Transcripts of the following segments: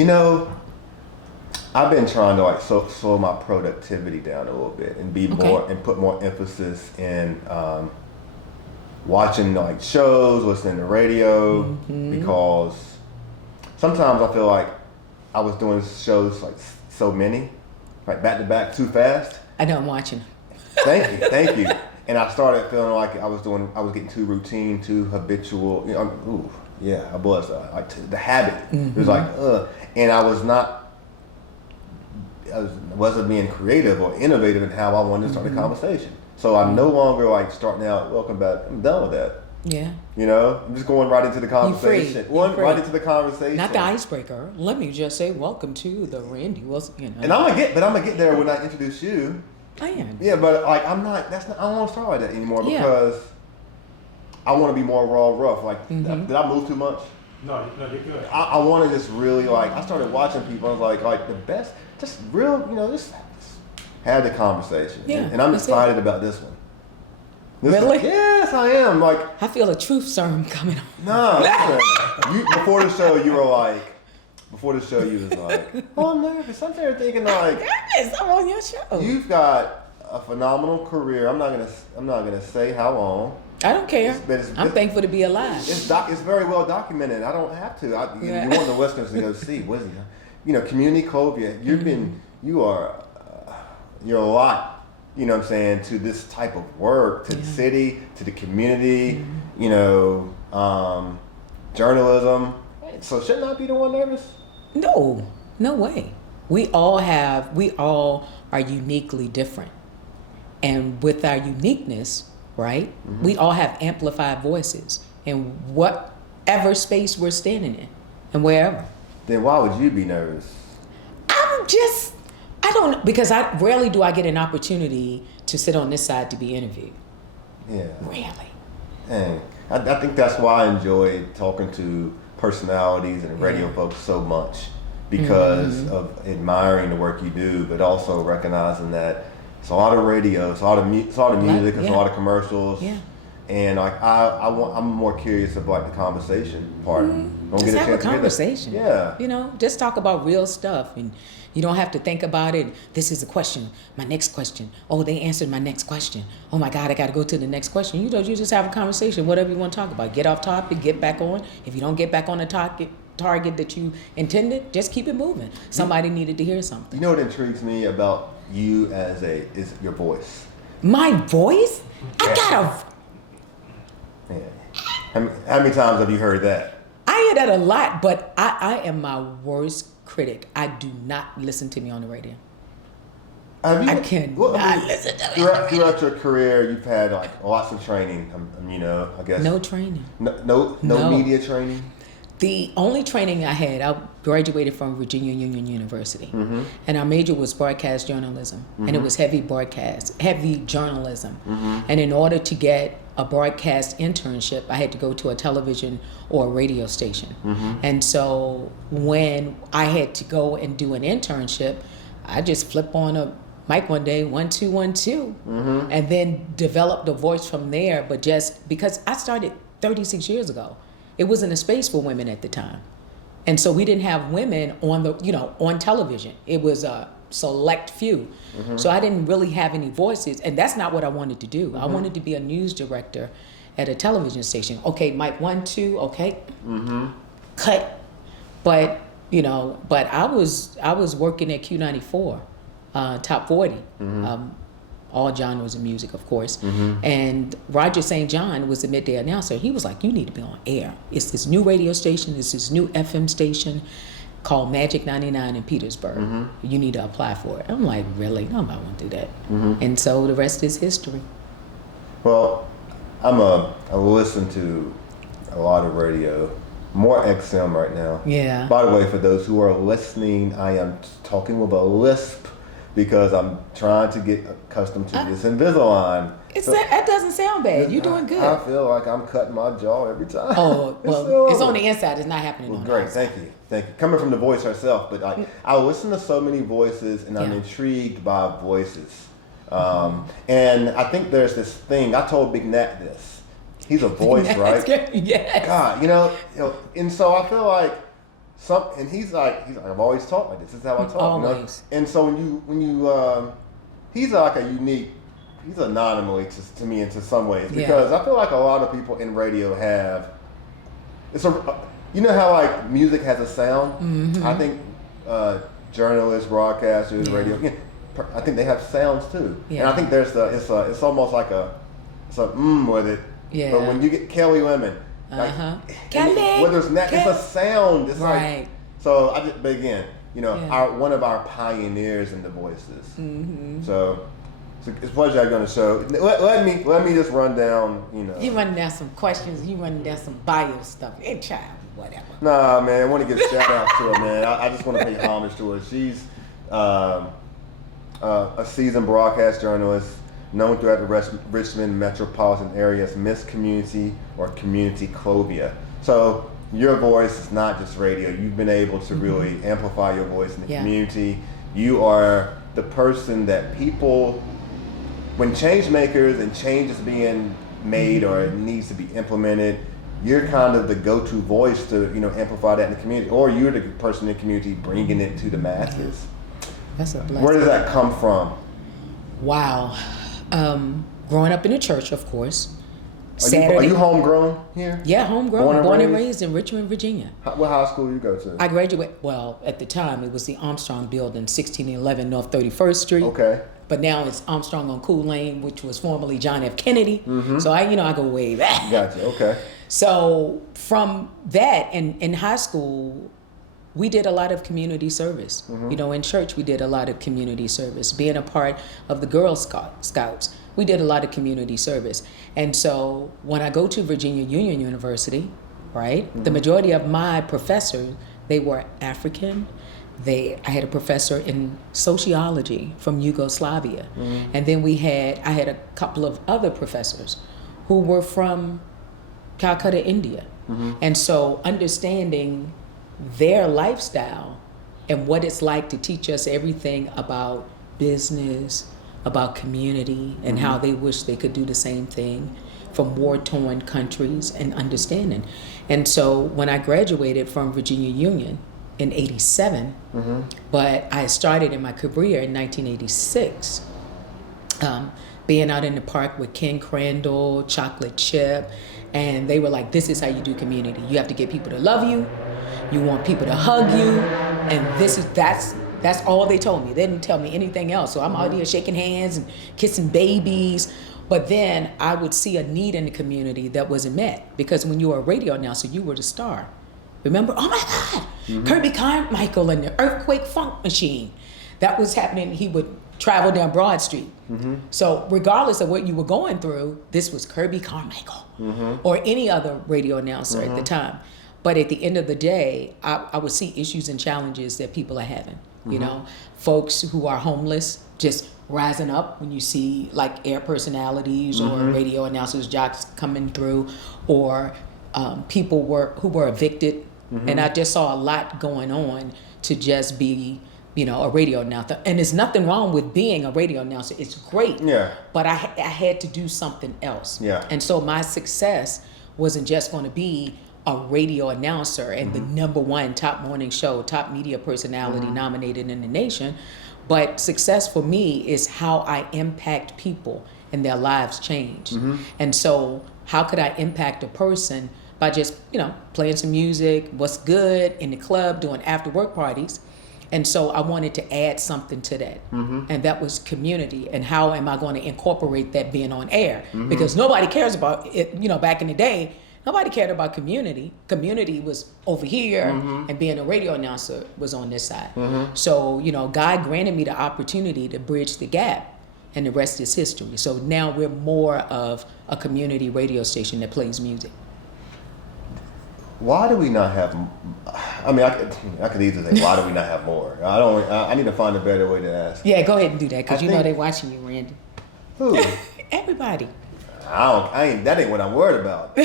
You know, I've been trying to like slow my productivity down a little bit and be more and put more emphasis in watching like shows, listening to radio, because sometimes I feel like I was doing shows like so many, like back to back too fast. I know I'm watching. Thank you. And I started feeling like I was getting too routine, too habitual. You know, I was the habit. It was like, and I wasn't being creative or innovative in how I wanted to start a conversation. So I'm no longer like starting out, welcome back. I'm done with that. Yeah. You know, I'm just going right into the conversation. Right into the conversation. Not the icebreaker. Let me just say, welcome to the Randy Wilson. You know. And I'm gonna get there when I introduce you. I am. Yeah, but like I don't want to start like that anymore because I want to be more raw, rough. Like, did I move too much? No, you're good. I want to just really like. I started watching people. I was like the best, just real. You know, just have the conversation. Yeah, and I'm excited about this one. Really? Yes, I am. Like, I feel a truth serum coming on. No, listen. Before the show, you was like, oh, I'm nervous. I'm there thinking like, nervous. I'm on your show. You've got a phenomenal career. I'm not gonna say how long. I don't care. I'm thankful to be alive. It's very well documented. I don't have to. You want the listeners to go see. What is it? You know, Community Clovia. You're a lot. You know what I'm saying, to this type of work, to the city, to the community, you know, journalism. So shouldn't I be the one nervous? No way. We all are uniquely different. And with our uniqueness, right, we all have amplified voices in whatever space we're standing in and wherever. Then why would you be nervous? I don't, because rarely do I get an opportunity to sit on this side to be interviewed. Yeah. Rarely. Dang. I think that's why I enjoy talking to personalities and radio folks so much, because of admiring the work you do, but also recognizing that it's a lot of radio, it's a lot of music, it's a lot of commercials. Yeah. And like I'm more curious about the conversation part. Just have a conversation. Yeah. You know, just talk about real stuff, and you don't have to think about it. This is a question. My next question. Oh, they answered my next question. Oh my God, I got to go to the next question. You just have a conversation, whatever you want to talk about. Get off topic, get back on. If you don't get back on the target that you intended, just keep it moving. Somebody needed to hear something. You know what intrigues me about you is your voice. My voice? Yeah. I got How many times have you heard that? I hear that a lot, but I am my worst critic. I do not listen to me on the radio. I cannot listen to me. Throughout your career, you've had like lots of training. I guess. No training. No media training. The only training I had, I graduated from Virginia Union University, and our major was broadcast journalism, and it was heavy journalism. And in order to get a broadcast internship, I had to go to a television or a radio station. And so when I had to go and do an internship, I just flip on a mic one day, 1 2 1 2, and then developed a voice from there. But just because I started 36 years ago, it wasn't a space for women at the time. And so we didn't have women on television. It was a select few. So I didn't really have any voices, and that's not what I wanted to do. I wanted to be a news director at a television station. Okay, mic 1 2, okay. Cut. But I was working at Q94, top 40. All genres of music, of course. And Roger St. John was the midday announcer. He was like, you need to be on air. It's this new radio station, it's this new FM station called Magic 99 in Petersburg. You need to apply for it. I'm like, really? Nobody want to do that. And so the rest is history. Well, I listen to a lot of radio, more XM right now. Yeah. By the way, for those who are listening, I am talking with a lisp, because I'm trying to get accustomed to this Invisalign. That doesn't sound bad. You're doing good. I feel like I'm cutting my jaw every time. Oh, well, it's on the inside. It's not happening on the great. outside. Thank you. Coming from the voice herself, but I listen to so many voices, and I'm intrigued by voices. And I think there's this thing. I told Big Nat this. He's a voice, right? Yes. God, and so I feel like and he's like, I've always taught like this. This is how I talk. Always. And so when you he's like a unique. He's an anomaly to me in some ways because I feel like a lot of people in radio have. You know how like music has a sound. Mm-hmm. I think journalists, broadcasters, radio. I think they have sounds too. Yeah. And I think it's almost like it's with it. Yeah. But when you get Kelly Lemon, whether it's a sound. It's right. Like so. But again, one of our pioneers in the voices. Mm-hmm. So. It's a pleasure I'm going to show. Let me just run down, You running down some questions. You running down some bio stuff. Hey, child, whatever. Nah, man. I want to give a shout out to her, man. I just want to pay homage to her. She's a seasoned broadcast journalist known throughout the Richmond Metropolitan area as Miss Community or Community Clovia. So your voice is not just radio. You've been able to really amplify your voice in the community. You are the person that people... When change makers and change is being made or it needs to be implemented, you're kind of the go-to voice to amplify that in the community, or you're the person in the community bringing it to the masses. That's a blessing. Where does that come from? Wow, growing up in the church, of course. Are you homegrown here? Yeah, homegrown. Born and raised in Richmond, Virginia. What high school you go to? I graduated. Well, at the time it was the Armstrong Building, 1611 North 31st Street. Okay. But now it's Armstrong on Cool Lane, which was formerly John F. Kennedy. Mm-hmm. So I go way back. Gotcha. Okay. So from that, and in high school, we did a lot of community service. Mm-hmm. In church, we did a lot of community service. Being a part of the Girl Scouts, we did a lot of community service. And so when I go to Virginia Union University, right, mm-hmm. the majority of my professors, they were African. I had a professor in sociology from Yugoslavia. Mm-hmm. And then I had a couple of other professors who were from Calcutta, India. Mm-hmm. And so understanding their lifestyle and what it's like to teach us everything about business, about community, and mm-hmm. how they wish they could do the same thing from war-torn countries and understanding. And so when I graduated from Virginia Union in 87, mm-hmm. but I started in my career in 1986, being out in the park with Ken Crandall, Chocolate Chip, and they were like, this is how you do community. You have to get people to love you. You want people to hug you. And that's all they told me. They didn't tell me anything else. So I'm out here shaking hands and kissing babies. But then I would see a need in the community that wasn't met. Because when you were a radio announcer, you were the star. Remember? Oh my God, mm-hmm. Kirby Carmichael and the Earthquake Funk Machine. That was happening. He would travel down Broad Street. Mm-hmm. So regardless of what you were going through, this was Kirby Carmichael mm-hmm. or any other radio announcer mm-hmm. at the time. But at the end of the day, I would see issues and challenges that people are having. Mm-hmm. Folks who are homeless just rising up when you see like air personalities mm-hmm. or radio announcers, jocks coming through, or people who were evicted. Mm-hmm. And I just saw a lot going on to just be, a radio announcer. And there's nothing wrong with being a radio announcer. It's great. Yeah. But I had to do something else. Yeah. And so my success wasn't just going to be a radio announcer and mm-hmm. the #1 top morning show, top media personality mm-hmm. nominated in the nation. But success for me is how I impact people and their lives change. Mm-hmm. And so how could I impact a person by just, playing some music, what's good in the club, doing after work parties. And so I wanted to add something to that. Mm-hmm. And that was community. And how am I going to incorporate that being on air? Mm-hmm. Because nobody cares about it. Back in the day, nobody cared about community. Community was over here mm-hmm. and being a radio announcer was on this side. Mm-hmm. So, God granted me the opportunity to bridge the gap, and the rest is history. So now we're more of a community radio station that plays music. Why do we not have? I mean, I could easily say, why do we not have more? I need to find a better way to ask. Yeah, go ahead and do that because they're watching you, Randy. Who? Everybody. That ain't what I'm worried about.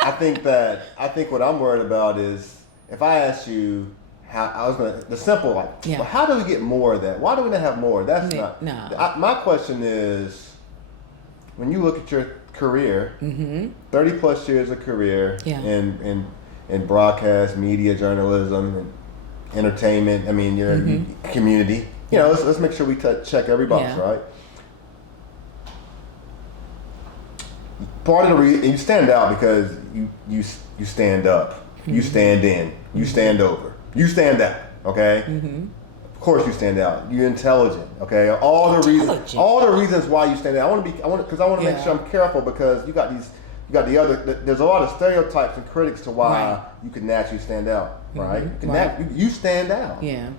I think what I'm worried about is if I asked you well, how do we get more of that? Why do we not have more? That's not. No. My question is, when you look at your career, mm-hmm. 30 plus years of career, yeah. and in broadcast, media, journalism, and entertainment. I mean, your community. You know, let's make sure we check every box, right? Part of the reason you stand out because you stand up, you stand in, you stand over, you stand out. Okay. Of course, you stand out. You're intelligent. Okay. All the reasons why you stand out. I want to make sure I'm careful because you got the other. There's a lot of stereotypes and critics to why you can naturally stand out. Right. You stand out. Yeah.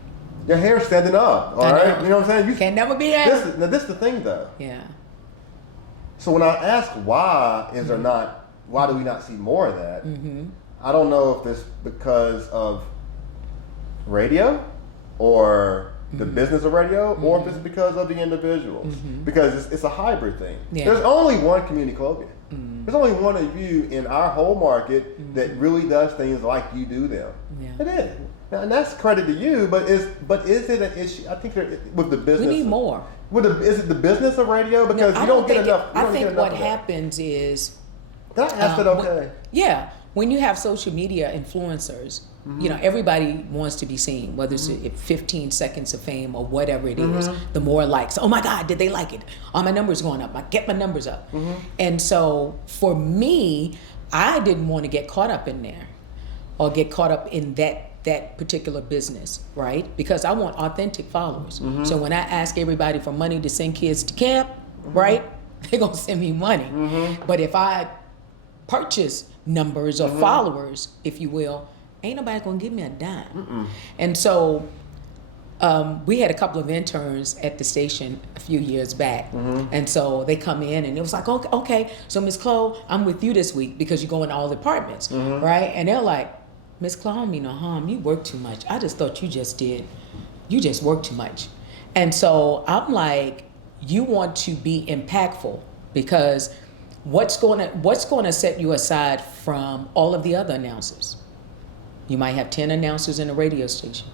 Your hair's standing up. All right. You know what I'm saying? You can never be that. This is the thing, though. Yeah. So when I ask why do we not see more of that? I don't know if it's because of radio or the business of radio, or if it's because of the individuals. Because it's a hybrid thing. Yeah. There's only one community Clovia. There's only one of you in our whole market that really does things like you do them. Yeah. It is. Now, and that's credit to you, but is it an issue? I think with the business. We need more. Is it the business of radio? Because you don't get enough. I think what happens is. Can I ask that? Okay. When you have social media influencers, you know, everybody wants to be seen, whether it's 15 seconds of fame or whatever it is. The more likes. Oh my God, did they like it? Oh, my numbers going up. I get my numbers up. And so for me, I didn't want to get caught up in there or get caught up in that particular business, right? Because I want authentic followers. So when I ask everybody for money to send kids to camp, right, they're gonna send me money. But if I purchase numbers or followers, if you will, ain't nobody gonna give me a dime. And so we had a couple of interns at the station a few years back, and so they come in and it was like, okay, so Miss Chloe, I'm with you this week because you go in all the departments, right? And they're like, Miss Chloe, I don't mean no harm. You work too much. I just thought you just work too much. And so I'm like, you want to be impactful because what's going to set you aside from all of the other announcers? You might have 10 announcers in a radio station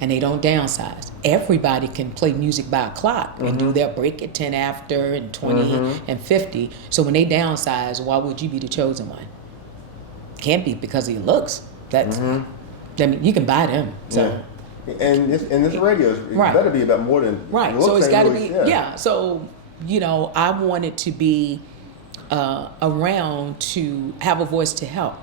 and they don't downsize. Everybody can play music by a clock and do their break at 10 after and 20 and 50. So when they downsize, why would you be the chosen one? Can't be because of your looks. That's, I mean, you can buy them. So, and this radio, it better be about more than so it's got to be So you know, I wanted to be around to have a voice to help,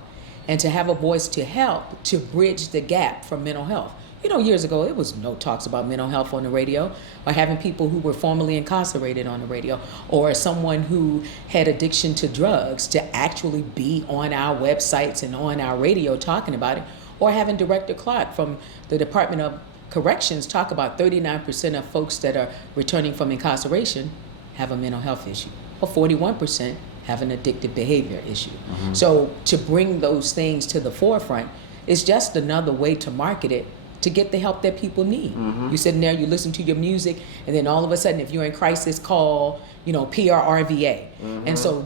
and to have a voice to help to bridge the gap for mental health. You know, years ago, it was no talks about mental health on the radio, or having people who were formerly incarcerated on the radio, or someone who had addiction to drugs to actually be on our websites and on our radio talking about it, or having Director Clark from the Department of Corrections talk about 39% of folks that are returning from incarceration have a mental health issue, or 41% have an addictive behavior issue. So to bring those things to the forefront is just another way to market it, to get the help that people need. You sitting there, you listen to your music, and then all of a sudden, if you're in crisis, call, you know, PRRVA. And so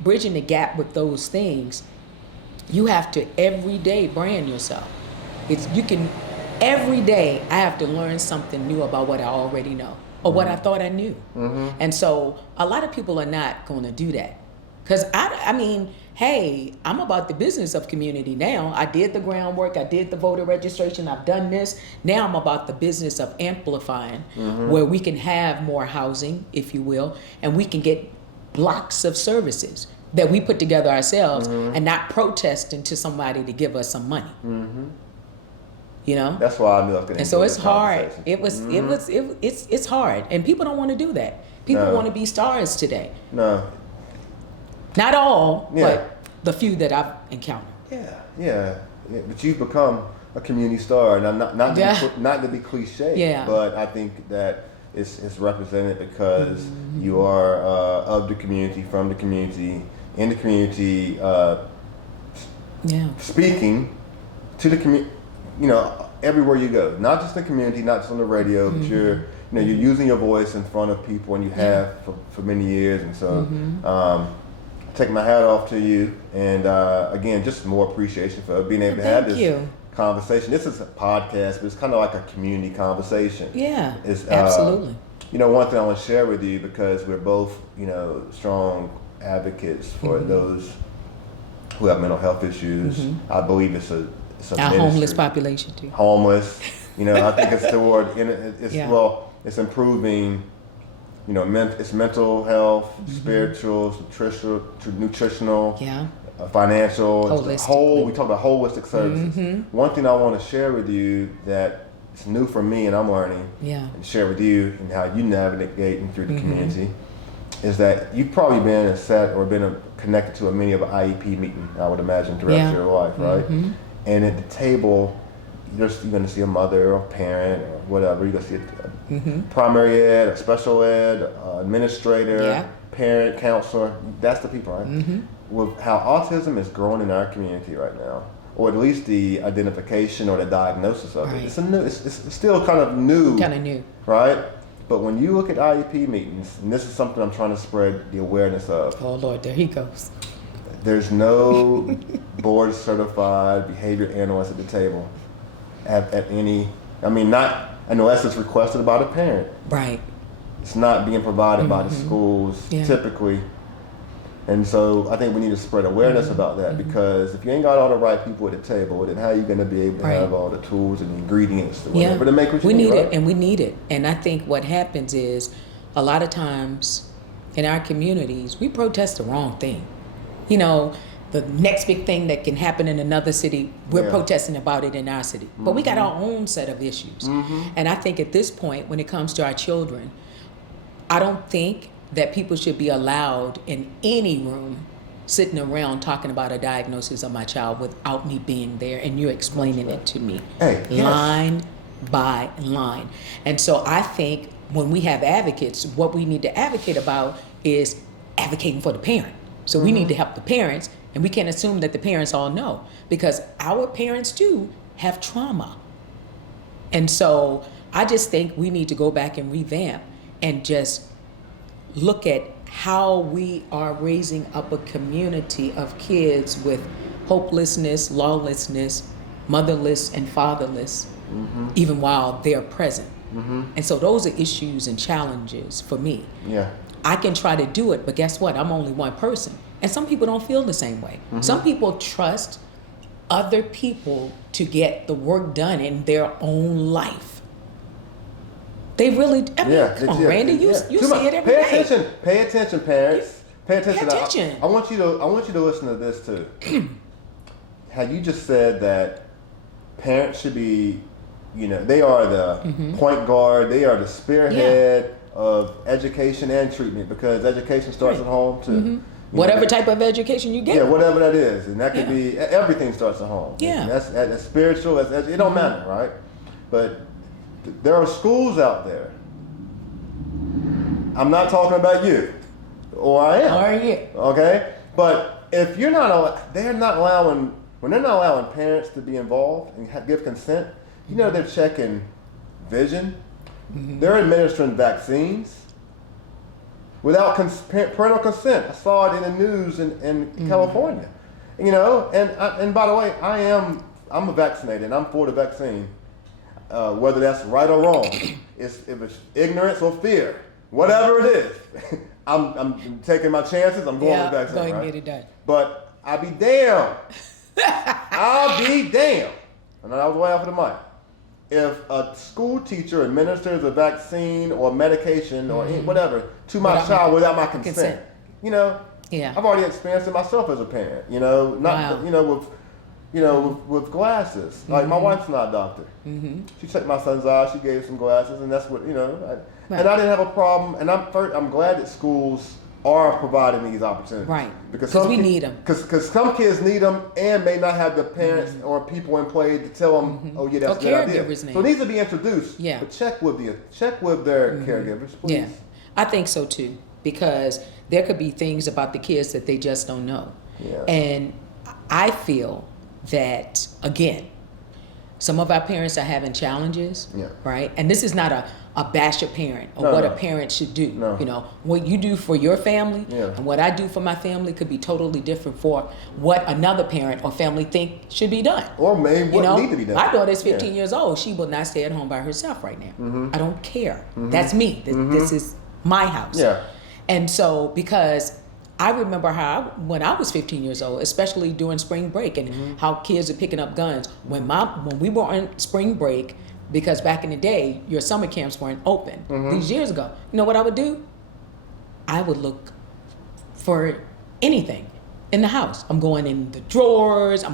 bridging the gap with those things, you have to every day brand yourself. Every day I have to learn something new about what I already know or what I thought I knew. And so a lot of people are not going to do that. Because I mean, hey, I'm about the business of community now. I did the groundwork, I did the voter registration, I've done this. Now I'm about the business of amplifying, where we can have more housing, if you will, and we can get blocks of services that we put together ourselves and not protesting to somebody to give us some money. You know? That's why I knew I was going to. And so it's hard. It's hard, and people don't want to do that. People want to be stars today. No. Not all, but the few that I've encountered. Yeah. But you've become a community star, and not to be cliche, but I think that it's represented because you are of the community, from the community, in the community, speaking to the community. You know, everywhere you go, not just the community, not just on the radio, but you're using your voice in front of people, and you have for many years, and so. Take my hat off to you, and again, just more appreciation for being able to have this conversation. This is a podcast, but it's kind of like a community conversation. Yeah, absolutely. You know, one thing I want to share with you, because we're both, you know, strong advocates for those who have mental health issues. I believe it's a Our homeless population too. Homeless, I think it's toward it's improving. It's mental health, spiritual, nutritional, financial, holistic. We talk about holistic services. One thing I want to share with you that it's new for me and I'm learning, and share with you and how you navigating through the community, is that you've probably been connected to a many of an IEP meeting, I would imagine, throughout your life, right? And at the table, you're going to see a mother or parent or whatever. You're going to see a primary ed, a special ed, administrator, parent, counselor. That's the people, right? With how autism is growing in our community right now, or at least the identification or the diagnosis of it. It's still kind of new. Right? But when you look at IEP meetings, and this is something I'm trying to spread the awareness of. Oh, Lord, there he goes. There's no board certified behavior analyst at the table at any, not unless it's requested by the parent. Right. It's not being provided by the schools typically. And so I think we need to spread awareness about that, because if you ain't got all the right people at the table, then how are you going to be able to have all the tools and ingredients or whatever to make what you need, right? And we need it. And I think what happens is a lot of times in our communities, we protest the wrong thing. The next big thing that can happen in another city, we're protesting about it in our city. But we got our own set of issues. And I think at this point, when it comes to our children, I don't think that people should be allowed in any room sitting around talking about a diagnosis of my child without me being there and you explaining it to me line by line. And so I think when we have advocates, what we need to advocate about is advocating for the parent. So we need to help the parents, and we can't assume that the parents all know, because our parents too have trauma. And so I just think we need to go back and revamp and just look at how we are raising up a community of kids with hopelessness, lawlessness, motherless and fatherless, even while they're present. And so those are issues and challenges for me. I can try to do it, but guess what? I'm only one person. And some people don't feel the same way. Some people trust other people to get the work done in their own life. They really, come on, Randy, you see it every day. Pay attention, parents. Pay attention. Pay attention. I want you to listen to this too. How you just said that parents should be, they are the point guard, they are the spearhead of education and treatment, because education starts at home too. Whatever type of education you get. Yeah, whatever that is. And that could be, everything starts at home. Yeah. That's spiritual, it don't matter, right? But there are schools out there. I'm not talking about you, or I am. Or you. Okay? But if you're not, when they're not allowing parents to be involved and give consent, they're checking vision. They're administering vaccines without parental consent. I saw it in the news in California. And by the way, I'm vaccinated and I'm for the vaccine. Whether that's right or wrong, if it's ignorance or fear, whatever it is, I'm taking my chances. I'm going with the vaccine. Go ahead and get it done. But I'll be damned. I'll be damned. And I was way off of the mic. If a school teacher administers a vaccine or medication or whatever to my child without my consent, I've already experienced it myself as a parent. With glasses. Like my wife's not a doctor. She checked my son's eyes. She gave him some glasses, and that's what and I didn't have a problem. And I'm glad that schools are providing these opportunities, right? Because we need them. Because some kids need them and may not have the parents or people in play to tell them, oh yeah, that's a good idea. So it needs to be introduced. Yeah. But check with their caregivers, please. Yeah, I think so too, because there could be things about the kids that they just don't know. Yeah. And I feel that, again, some of our parents are having challenges, right? And this is not a bash a parent or what a parent should do. No. What you do for your family and what I do for my family could be totally different for what another parent or family think should be done. Or maybe what need to be done. My daughter's 15 years old. She will not stay at home by herself right now. I don't care. That's me. This is my house. Yeah. And so, because I remember when I was 15 years old, especially during spring break, and how kids are picking up guns. When we were on spring break, because back in the day, your summer camps weren't open. These years ago, you know what I would do? I would look for anything in the house. I'm going in the drawers.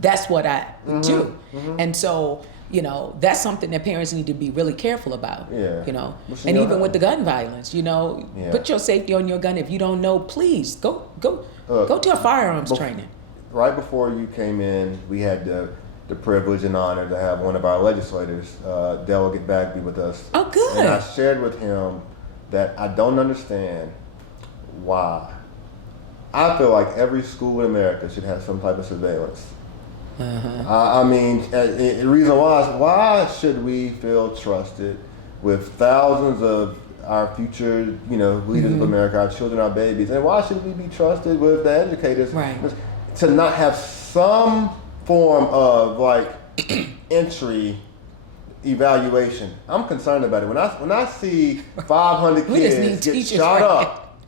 That's what I would do. And so, you know, that's something that parents need to be really careful about. Yeah. You know, and even with the gun violence, you know, put your safety on your gun. If you don't know, please go to a firearms training. Right before you came in, we had the privilege and honor to have one of our legislators, Delegate Bagby, with us. Oh, good. And I shared with him that I don't understand why. I feel like every school in America should have some type of surveillance. I mean, the reason why is, why should we feel trusted with thousands of our future, you know, leaders of America, our children, our babies, and why should we be trusted with the educators to not have some form of like entry evaluation? I'm concerned about it. When I see 500 kids get shot up,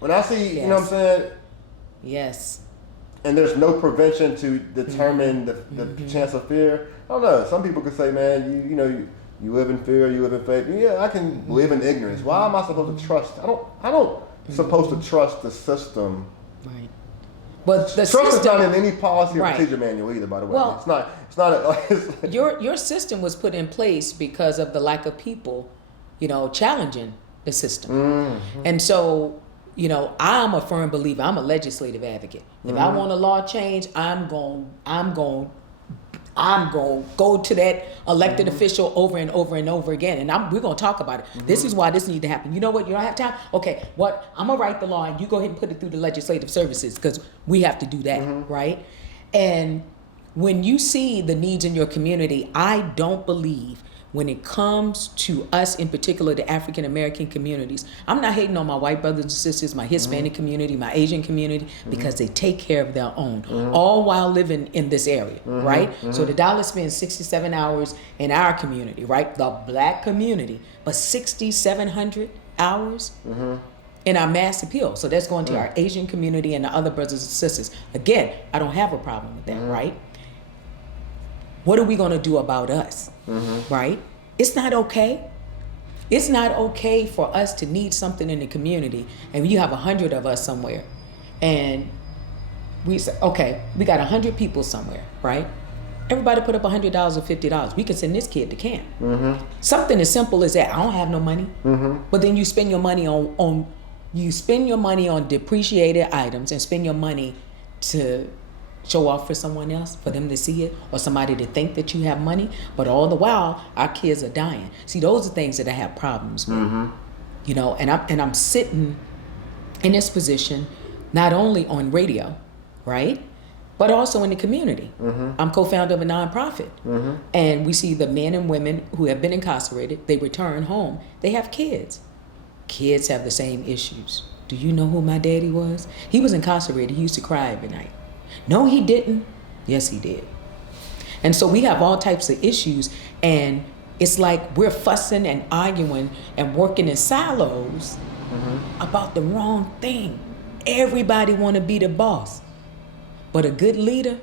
when I see, you know what I'm saying? Yes. And there's no prevention to determine the chance of fear. I don't know. Some people could say, man, you live in fear, you live in faith. Yeah, I can live in ignorance. Why am I supposed to trust? I don't supposed to trust the system. Right. But the trust system is not in any policy or procedure manual either, by the way. Well, it's not. Your system was put in place because of the lack of people, you know, challenging the system. And so, you know, I'm a firm believer. I'm a legislative advocate. If I want a law change, I'm going go to that elected official over and over and over again, and we're going to talk about it. This is why this needs to happen. You know what? You don't have time. Okay, what? I'm gonna write the law, and you go ahead and put it through the legislative services because we have to do that, right? And when you see the needs in your community, I don't believe, when it comes to us, in particular, the African American communities, I'm not hating on my white brothers and sisters, my Hispanic community, my Asian community, because they take care of their own, all while living in this area, right? So the dollar spends 67 hours in our community, right? The black community, but 6,700 hours in our mass appeal. So that's going to our Asian community and the other brothers and sisters. Again, I don't have a problem with that, right? What are we going to do about us, right? It's not okay. It's not okay for us to need something in the community, and you have 100 of us somewhere, and we say, okay, we got 100 people somewhere, right? Everybody put up $100 or $50. We can send this kid to camp. Something as simple as that. I don't have no money, but then you spend your money on depreciated items and spend your money to show off for someone else, for them to see it, or somebody to think that you have money, but all the while our kids are dying. See, those are things that I have problems with, you know. And I'm sitting in this position, not only on radio, right, but also in the community. I'm co-founder of a nonprofit, and we see the men and women who have been incarcerated. They return home. They have kids. Kids have the same issues. Do you know who my daddy was? He was incarcerated. He used to cry every night. No, he didn't. Yes, he did. And so we have all types of issues, and it's like we're fussing and arguing and working in silos about the wrong thing. Everybody want to be the boss, but a good leader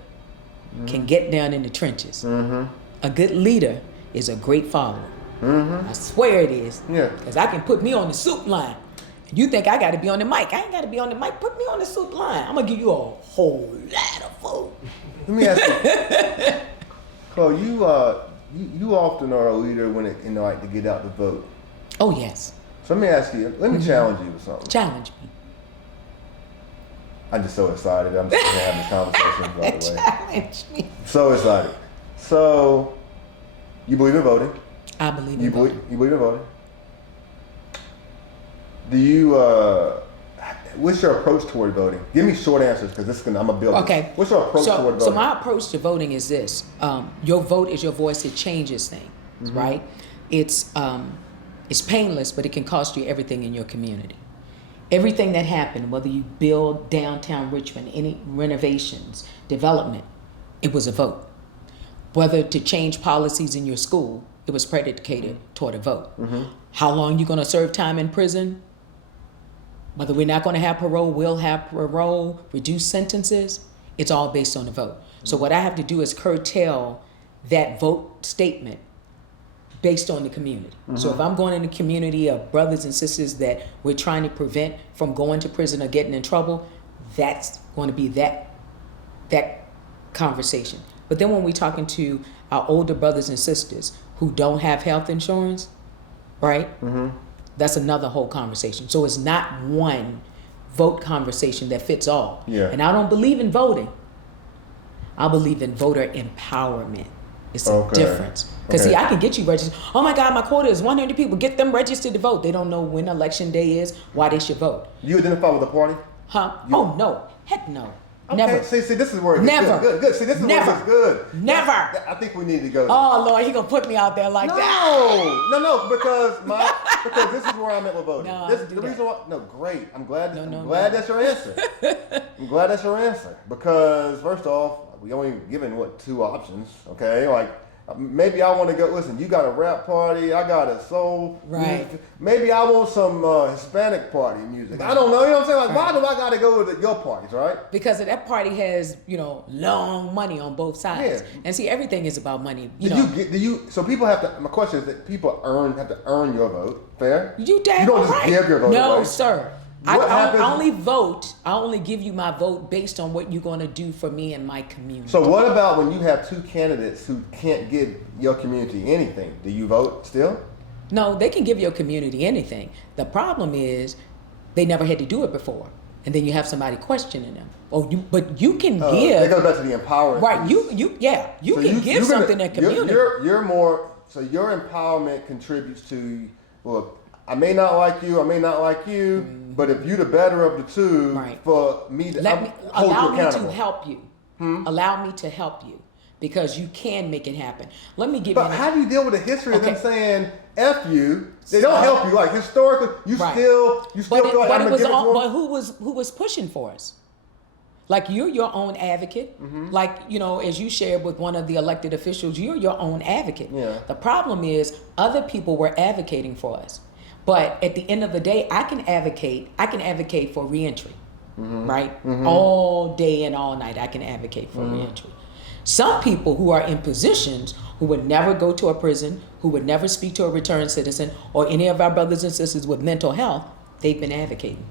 can get down in the trenches. A good leader is a great follower. I swear it is. Because I can put me on the soup line. You think I got to be on the mic? I ain't got to be on the mic. Put me on the soup line. I'm gonna give you a whole lot of food. Let me ask you, Chloe, you often are a leader when it, you know, like to get out the vote. Oh yes. So let me ask you. Let me challenge you with something. Challenge me. I'm just so excited. I'm just having this conversation. By the way. Challenge me. So excited. So you believe in voting? I believe in voting. You believe in voting? Do you, what's your approach toward voting? Give me short answers, because I'm a builder. Okay. What's your approach toward voting? So my approach to voting is this. Your vote is your voice. It changes things, right? It's painless, but it can cost you everything in your community. Everything that happened, whether you build downtown Richmond, any renovations, development, it was a vote. Whether to change policies in your school, it was predicated toward a vote. How long you going to serve time in prison? whether we're not going to have parole, we'll have parole, reduced sentences, it's all based on the vote. So what I have to do is curtail that vote statement based on the community. So if I'm going in the community of brothers and sisters that we're trying to prevent from going to prison or getting in trouble, that's going to be that conversation. But then when we're talking to our older brothers and sisters who don't have health insurance, right? That's another whole conversation. So it's not one vote conversation that fits all. Yeah. And I don't believe in voting. I believe in voter empowerment. It's a difference. Because see, I can get you registered. Oh my God, my quota is 100 people. Get them registered to vote. They don't know when election day is, why they should vote. You identify with the party? Huh? Oh no. Heck no. Okay. Never. See, this is where it gets Never. good. See, this is where it gets good. Never. I think we need to go. Oh Lord, he gonna put me out there like that. No, because this is where I'm at with voting. No, This I do the that. reason why. No, great. I'm glad. No. That's your answer. I'm glad that's your answer because first off, we only given 2 options. Okay, like maybe I want to go. Listen, you got a rap party. I got a soul. Right. Maybe I want some Hispanic party music. Right. I don't know. You know what I'm saying? Like, Right. why do I got to go to your parties, right? Because that party has, long money on both sides. Yeah. And see, everything is about money. So people have to, my question is that people have to earn your vote, fair? You damn You don't just right. give your vote No, away. sir. What I happens- only vote. I only give you my vote based on what you're going to do for me and my community. So what about when you have 2 candidates who can't give your community anything? Do you vote still? No, they can give your community anything. The problem is they never had to do it before. And then you have somebody questioning them. But you can That give. goes back to the empowerment. Right, you So can give something to community. You're more, so your empowerment contributes to, well, I may not like you, but if you're the better of the 2, Right. for me to hold allow you me to accountable. help you. Allow me to help you because you can make it happen. Let me give But you. how do you deal with the history of them Okay. saying F you? They don't help you. Like historically, you Right. still But feel like I'm gonna give it to them. but who was pushing for us? Like you're your own advocate. Like, as you shared with one of the elected officials, you're your own advocate. Yeah. The problem is other people were advocating for us. But at the end of the day, I can advocate for reentry. Right? All day and all night I can advocate for reentry. Some people who are in positions who would never go to a prison, who would never speak to a returned citizen, or any of our brothers and sisters with mental health, they've been advocating.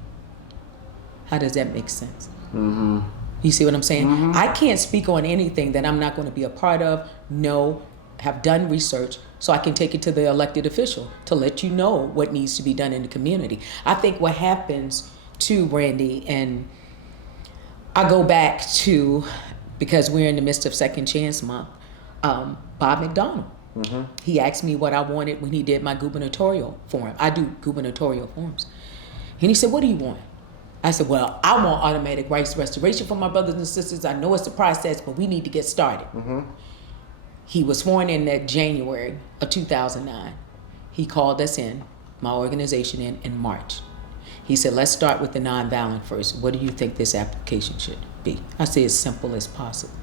How does that make sense? You see what I'm saying? I can't speak on anything that I'm not going to be a part of, know, have done research, so I can take it to the elected official to let you know what needs to be done in the community. I think what happens too, Randy, and I go back to, because we're in the midst of Second Chance Month, Bob McDonald. He asked me what I wanted when he did my gubernatorial forum. I do gubernatorial forums. And he said, what do you want? I said, well, I want automatic rights restoration for my brothers and sisters. I know it's a process, but we need to get started. He was sworn in that January of 2009. He called us in, my organization in March. He said, let's start with the nonviolent first. What do you think this application should be? I said, as simple as possible.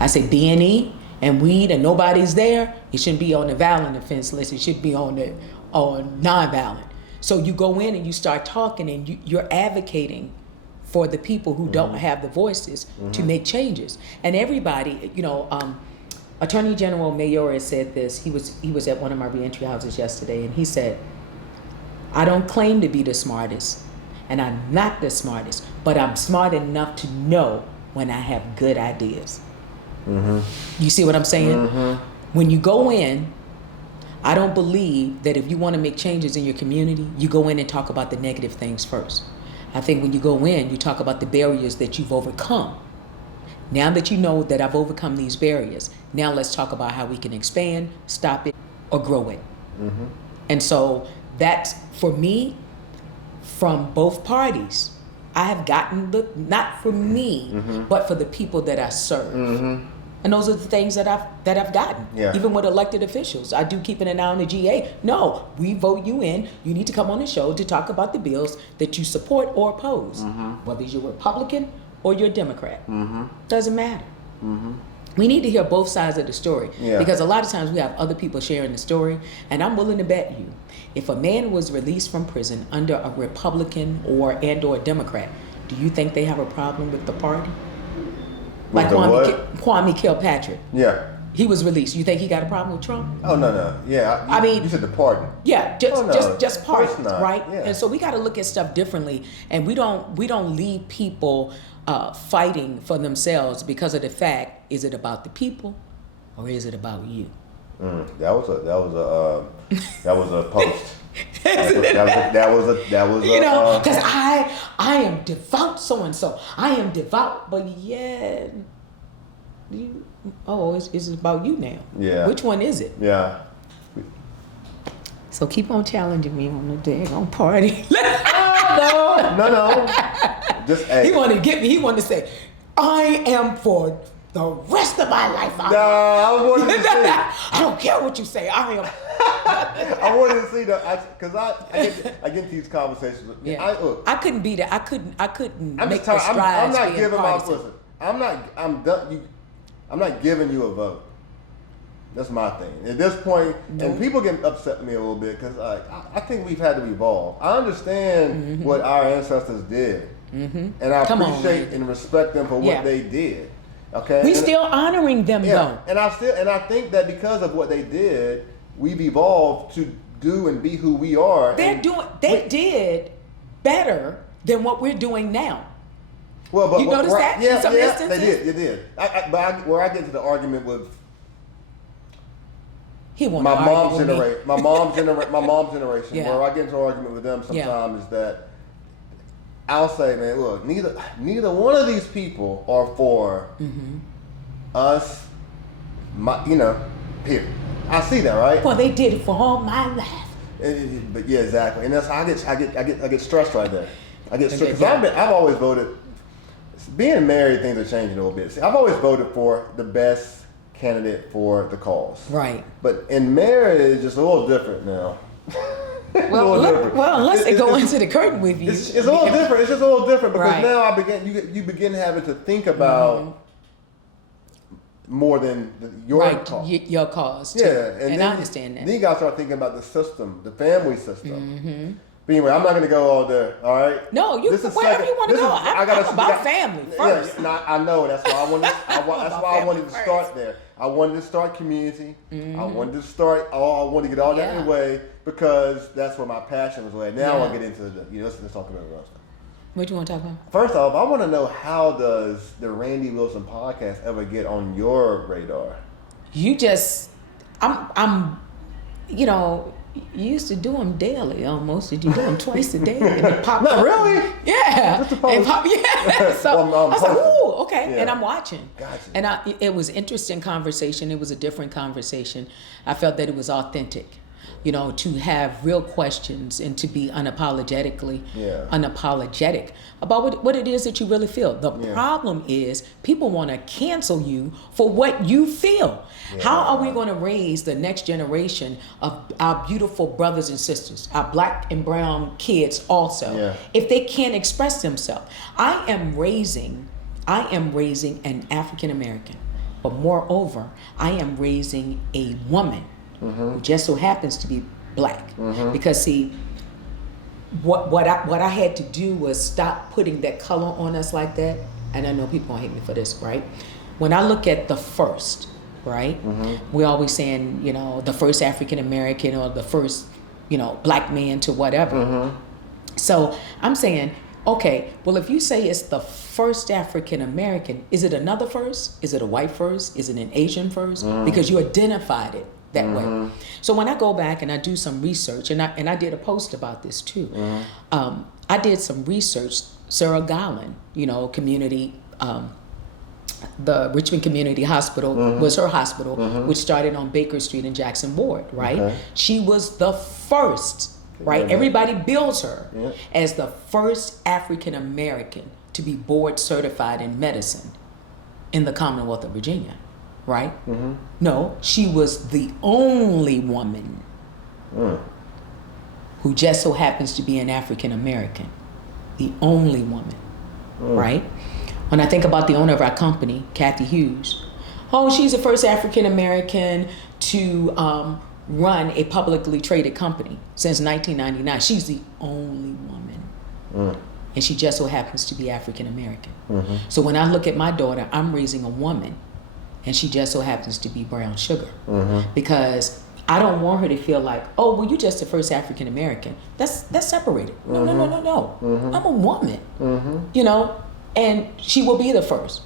I said, B&E and weed and nobody's there, it shouldn't be on the violent offense list. It should be on nonviolent. So you go in and you start talking and you're advocating for the people who don't have the voices to make changes. And everybody, Attorney General Mayor said this. He was at one of my reentry houses yesterday, and he said, I don't claim to be the smartest, and I'm not the smartest, but I'm smart enough to know when I have good ideas. You see what I'm saying? When you go in, I don't believe that if you want to make changes in your community, you go in and talk about the negative things first. I think when you go in, you talk about the barriers that you've overcome. Now that you know that I've overcome these barriers, now let's talk about how we can expand, stop it, or grow it. And so that's, for me, from both parties, I have gotten not for me, but for the people that I serve. And those are the things that I've gotten. Yeah. Even with elected officials. I do keep an eye on the GA. No, we vote you in. You need to come on the show to talk about the bills that you support or oppose. Whether you're Republican or you're Democrat. Doesn't matter. We need to hear both sides of the story. Yeah. Because a lot of times we have other people sharing the story. And I'm willing to bet you, if a man was released from prison under a Republican or a Democrat, do you think they have a problem with the party? Like Kwame Kilpatrick. Yeah. He was released. You think he got a problem with Trump? Oh, no. Yeah. I mean, you said the pardon. Yeah, just pardons, right? Yeah. And so we got to look at stuff differently, and we don't leave people fighting for themselves because of the fact: is it about the people, or is it about you? That was a post. that was You know, because I am devout, so and so. I am devout, but yeah, it's about you now. Yeah. Which one is it? Yeah. So keep on challenging me on the daggone party. No. Just He wanted to get me. He wanted to say, I am for the rest of my life. I wanted to see. I don't care what you say. I am. I wanted to see because I get these conversations. Yeah. I couldn't be that. I couldn't I'm make just the strides. I'm not giving my partisan. listen. I'm not giving you a vote. That's my thing. At this point, and people get upset with me a little bit because I think we've had to evolve. I understand what our ancestors did, and I appreciate and respect them for what they did. Okay, we still honoring them though, and I think that because of what they did, we've evolved to do and be who we are. They did better than what we're doing now. Well, but you notice that? Yeah, in some instances? they did. Where I get into the argument with my mom's generation, where I get into an argument with them sometimes is that I'll say, man, look, neither one of these people are for us, period. I see that, right? Well, they did it for all my life. But yeah, exactly, and that's how I get stressed right there. I get stressed because I've always voted. Being married, things are changing a little bit. See, I've always voted for the best candidate for the cause. Right. But in marriage, it's a little different now. Well, unless they go into the curtain with you. It's a little different. It's just a little different because now you begin having to think about more than your cause. Your cause, too. Yeah, and I understand that. Then you got to start thinking about the system, the family system. But anyway, I'm not going to go all there, all right? No, wherever you want to go. I'm about family first. Yeah, I know. That's why I wanted to start there. I wanted to start community. I wanted to start. I wanted to get all that in the way because that's where my passion was at. Now I want to get into let's talk about it. What do you want to talk about? First off, I want to know, how does the Randy Wilson podcast ever get on your radar? You just, you used to do them daily almost. Did you do them twice a day? And it popped Not up. really. Yeah. Just a post. So well, I was like, ooh, okay. Yeah. And I'm watching. Gotcha. And it was interesting conversation. It was a different conversation. I felt that it was authentic. To have real questions and to be unapologetic about what it is that you really feel. The problem is people want to cancel you for what you feel. Yeah. How are we going to raise the next generation of our beautiful brothers and sisters, our black and brown kids also, if they can't express themselves? I am raising an African American, but moreover, I am raising a woman who just so happens to be black. Because see, what I had to do was stop putting that color on us like that. And I know people gonna hate me for this, right? When I look at the first, right? We're always saying, the first African American or the first, black man to whatever. So I'm saying, okay, well, if you say it's the first African American, is it another first? Is it a white first? Is it an Asian first? Because you identified it that way. So when I go back and I do some research, and I did a post about this too. I did some research. Sarah Garland, community, the Richmond Community Hospital was her hospital, which started on Baker Street in Jackson Ward, right? Okay. She was the first, right? Everybody bills her as the first African American to be board certified in medicine in the Commonwealth of Virginia. Right? No, she was the only woman who just so happens to be an African American. The only woman. Right? When I think about the owner of our company, Cathy Hughes, Oh, she's the first African American to run a publicly traded company since 1999. She's the only woman. And she just so happens to be African American. So when I look at my daughter, I'm raising a woman, and she just so happens to be brown sugar. Because I don't want her to feel like, oh, well, you're just the first African American. That's separated. No. I'm a woman. You know, and she will be the first,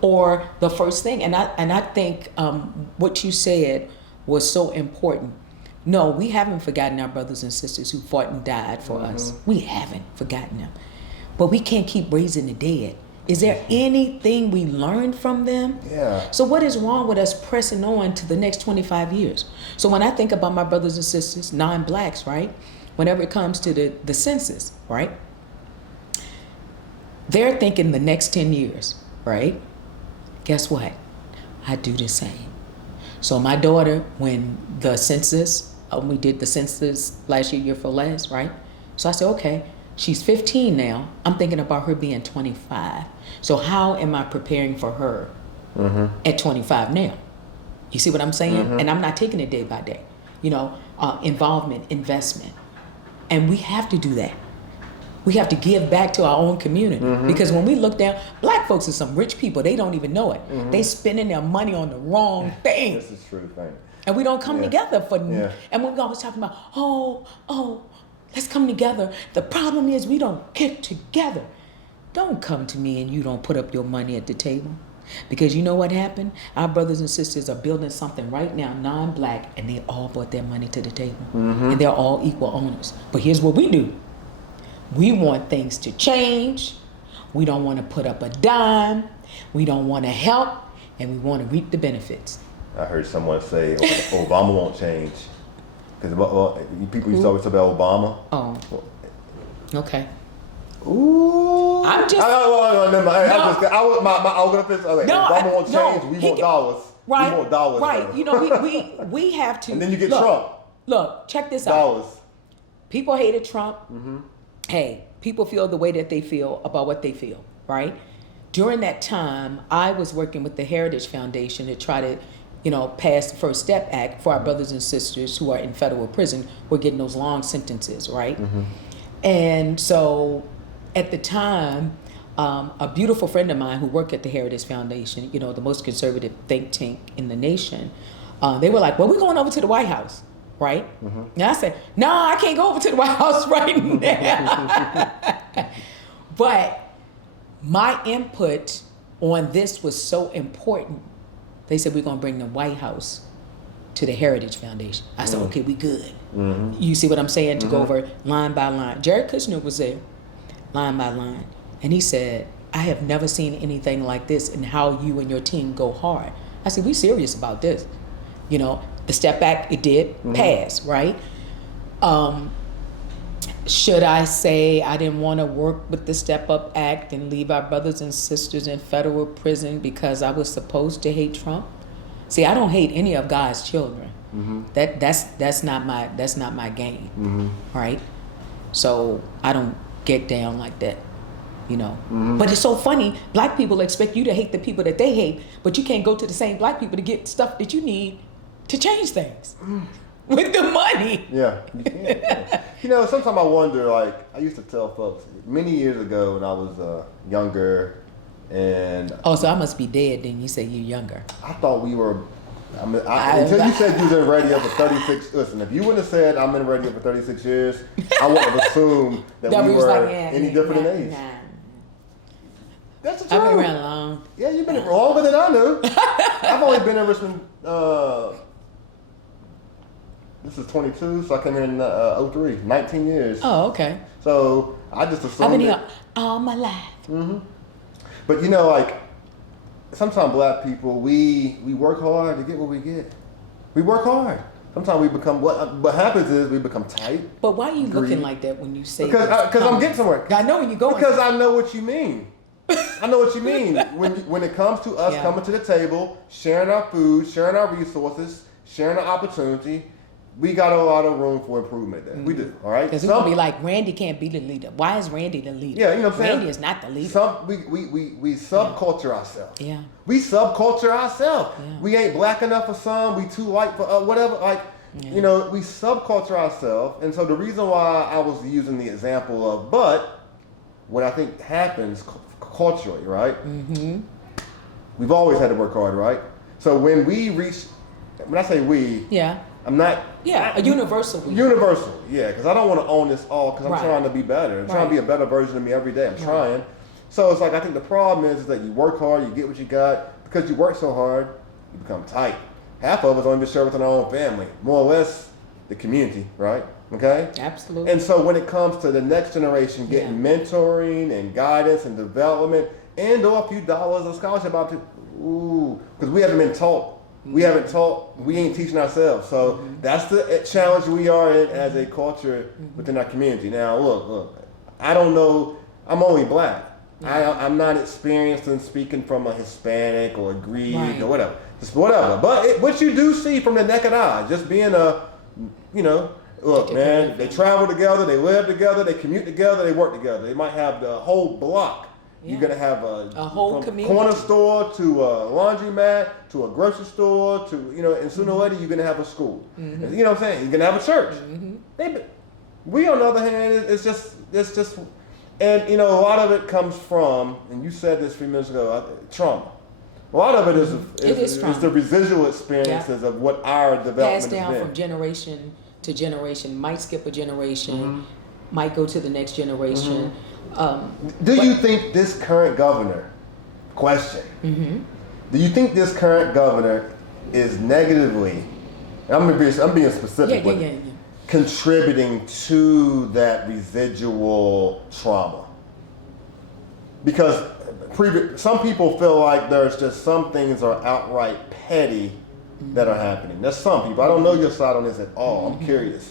or the first thing. And I think what you said was so important. No, we haven't forgotten our brothers and sisters who fought and died for us. We haven't forgotten them. But we can't keep raising the dead. Is there anything we learned from them? Yeah. So what is wrong with us pressing on to the next 25 years? So when I think about my brothers and sisters, non-blacks, right? Whenever it comes to the census, right? They're thinking the next 10 years, right? Guess what? I do the same. So my daughter, when the census, we did the census last year for last, right? So I said, okay, she's 15 now. I'm thinking about her being 25. So how am I preparing for her at 25 now? You see what I'm saying? And I'm not taking it day by day. You know, involvement, investment. And we have to do that. We have to give back to our own community. Because when we look down, black folks are some rich people. They don't even know it. They spending their money on the wrong thing. This is true thing. And we don't come together for and we're always talking about, oh, let's come together. The problem is we don't get together. Don't come to me and you don't put up your money at the table. Because you know what happened? Our brothers and sisters are building something right now, non-black, and they all brought their money to the table. And they're all equal owners. But here's what we do. We want things to change. We don't want to put up a dime. We don't want to help. And we want to reap the benefits. I heard someone say Obama won't change. Because people used to always talk about Obama. Oh. Okay. Ooh. I'm just. Obama won't change. We want dollars. Right. We want dollars. Right. You know, we have to. And then you get Trump. Look, check this dollars. out. People hated Trump. Hey, people feel the way that they feel about what they feel, right? During that time, I was working with the Heritage Foundation to try to, pass the First Step Act for our brothers and sisters who are in federal prison. We're getting those long sentences, right? And so at the time, a beautiful friend of mine who worked at the Heritage Foundation, the most conservative think tank in the nation, they were like, well, we're going over to the White House, right? And I said, no, I can't go over to the White House right now. But my input on this was so important. They said, we're going to bring the White House to the Heritage Foundation. I said, okay, we good. You see what I'm saying? To go over line by line. Jared Kushner was there, line by line. And he said, I have never seen anything like this and how you and your team go hard. I said, we serious about this. The Step Back, it did pass, right? Should I say I didn't want to work with the Step Up Act and leave our brothers and sisters in federal prison because I was supposed to hate Trump? See, I don't hate any of God's children. That's not my game, right? So I don't get down like that, But it's so funny. Black people expect you to hate the people that they hate, but you can't go to the same black people to get stuff that you need to change things with the money. Yeah. Sometimes I wonder, I used to tell folks many years ago when I was younger, and so I must be dead then. You say you're younger. I thought we were. Until you said you was in radio for 36. Listen, if you wouldn't have said I'm in radio for 36 years, I wouldn't have assumed that we were any different in age. That's the truth. I've been around long. Yeah, you've been longer than I knew. I've only been in Richmond. This is 22, so I came in 03, 19 years. Oh, okay. So I just assumed I've been here all my life. But sometimes black people, we work hard to get what we get. We work hard. Sometimes we become, what happens is we become tight. But why are you looking like that when you say Because I'm getting somewhere. I know where you're going. Because I know what you mean. I know what you mean. When it comes to us coming to the table, sharing our food, sharing our resources, sharing our opportunity, we got a lot of room for improvement there. We do, all right? Because we're going to be like, Randy can't be the leader. Why is Randy the leader? Yeah, you know what I'm saying? Randy is not the leader. We subculture ourselves. Yeah. We subculture ourselves. Yeah. We ain't black enough for some. We too white for whatever. Like, you know, we subculture ourselves. And so the reason why I was using the example of, but what I think happens culturally, right? Mm-hmm. We've always had to work hard, right? So when I say we, I'm not. Yeah, a universal we. Universal, yeah, because I don't want to own this all because I'm Right. trying to be better. I'm Right. trying to be a better version of me every day. I'm trying. So it's like, I think the problem is that you work hard, you get what you got. Because you work so hard, you become tight. Half of us don't even share within our own family, more or less the community, right? Okay? Absolutely. And so when it comes to the next generation getting mentoring and guidance and development and or a few dollars of scholarship out to, because we haven't been taught. We haven't taught, we ain't teaching ourselves. So that's the challenge we are in as a culture within our community. Now, look, I don't know, I'm only black. I'm not experienced in speaking from a Hispanic or a Greek or whatever. Just whatever. But what you do see from the naked eye, just being look, man, they travel together, they live together, they commute together, they work together. They might have the whole block. Yeah. You're going to have a whole community. Corner store to a laundromat to a grocery store to, and sooner or later you're going to have a school. Mm-hmm. You know what I'm saying? You're going to have a church. Mm-hmm. We, on the other hand, it's just, and a lot of it comes from, and you said this a few minutes ago, trauma. A lot of it is the residual experiences of what our development passed down from generation to generation, might skip a generation, might go to the next generation. Do you think this current governor, do you think this current governor is negatively, I'm being specific, contributing to that residual trauma? Because some people feel like there's just some things are outright petty that are happening. There's some people. I don't know your side on this at all. I'm curious.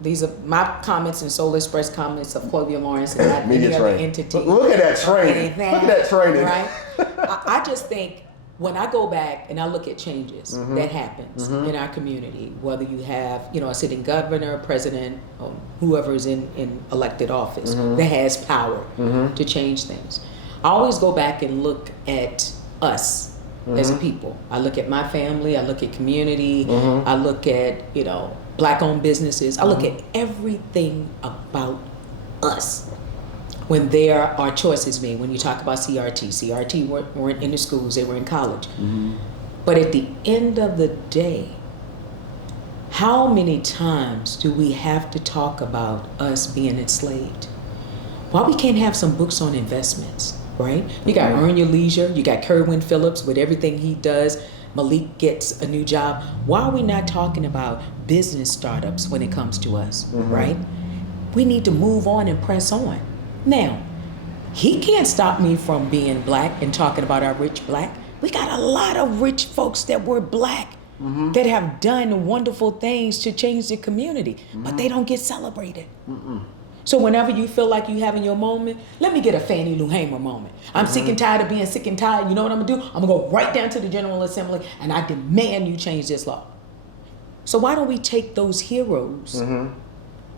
These are my comments and Soul Express comments of Clovia Lawrence and not any other entity. Look at that training. Look at that training. Right? I just think when I go back and I look at changes that happens in our community, whether you have, a sitting governor, president, or whoever is in elected office that has power to change things. I always go back and look at us as a people. I look at my family, I look at community, I look at, Black-owned businesses. I look at everything about us. When there are choices made, when you talk about CRT weren't in the schools, they were in college. But at the end of the day, how many times do we have to talk about us being enslaved? Why we can't have some books on investments, right? You got Earn Your Leisure, you got Kerwin Phillips with everything he does. Malik gets a new job. Why are we not talking about business startups when it comes to us, right? We need to move on and press on. Now, he can't stop me from being black and talking about our rich black. We got a lot of rich folks that were black that have done wonderful things to change the community, but they don't get celebrated. So whenever you feel like you having your moment, let me get a Fannie Lou Hamer moment. I'm sick and tired of being sick and tired. You know what I'm gonna do? I'm gonna go right down to the General Assembly and I demand you change this law. So why don't we take those heroes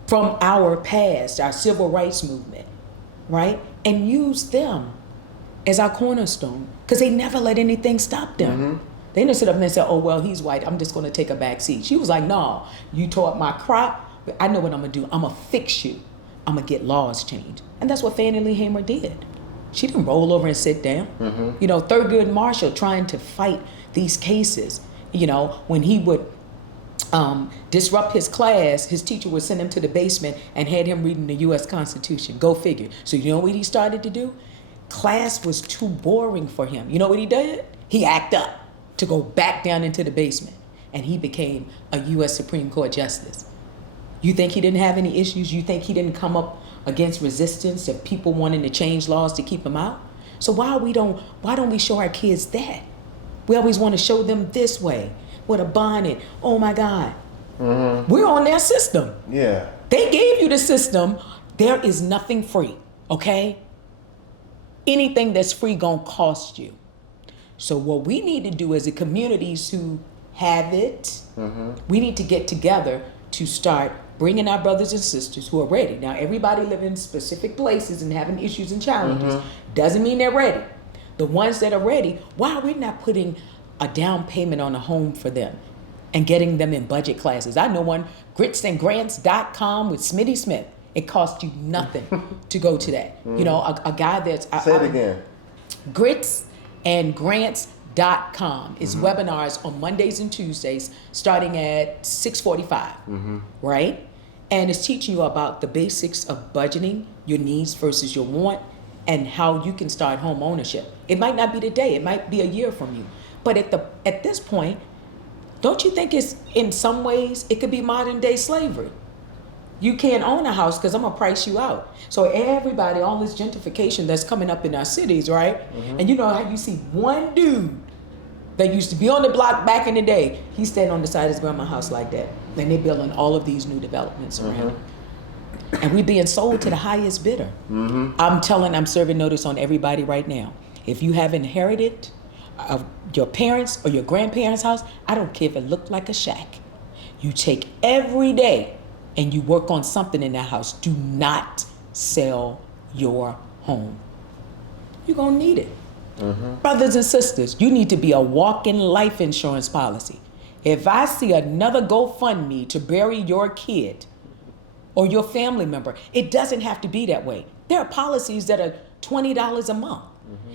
from our past, our civil rights movement, right? And use them as our cornerstone, because they never let anything stop them. They didn't sit up and say, oh, well, he's white, I'm just gonna take a back seat. She was like, no, you tore up my crop, but I know what I'm gonna do. I'm gonna fix you. I'm gonna get laws changed. And that's what Fannie Lou Hamer did. She didn't roll over and sit down. Thurgood Marshall trying to fight these cases, when he would disrupt his class, his teacher would send him to the basement and had him reading the U.S. Constitution. Go figure. So you know what he started to do? Class was too boring for him. You know what he did? He acted up to go back down into the basement. And he became a U.S. Supreme Court justice. You think he didn't have any issues? You think he didn't come up against resistance of people wanting to change laws to keep him out? So why don't we show our kids that? We always want to show them this way with a bonnet. Oh my God. We're on their system. Yeah. They gave you the system. There is nothing free, okay? Anything that's free gonna cost you. So what we need to do as a communities who have it. We need to get together to start bringing our brothers and sisters who are ready. Now, everybody live in specific places and having issues and challenges doesn't mean they're ready. The ones that are ready, why are we not putting a down payment on a home for them and getting them in budget classes? I know one, gritsandgrants.com with Smitty Smith. It costs you nothing to go to that. You know, a guy that's... Say it again. gritsandgrants.com is webinars on Mondays and Tuesdays starting at 6:45, right? And it's teaching you about the basics of budgeting, your needs versus your want, and how you can start home ownership. It might not be today, it might be a year from you. But at this point, don't you think it's, in some ways, it could be modern day slavery? You can't own a house because I'm gonna price you out. So everybody, all this gentrification that's coming up in our cities, right? And you know how you see one dude that used to be on the block back in the day, he's standing on the side of his grandma's house like that. And they're building all of these new developments around. And we're being sold to the highest bidder. I'm serving notice on everybody right now. If you have inherited your parents' or your grandparents' house, I don't care if it looked like a shack. You take every day and you work on something in that house. Do not sell your home. You're gonna need it. Brothers and sisters, you need to be a walking life insurance policy. If I see another GoFundMe to bury your kid or your family member, it doesn't have to be that way. There are policies that are $20 a month.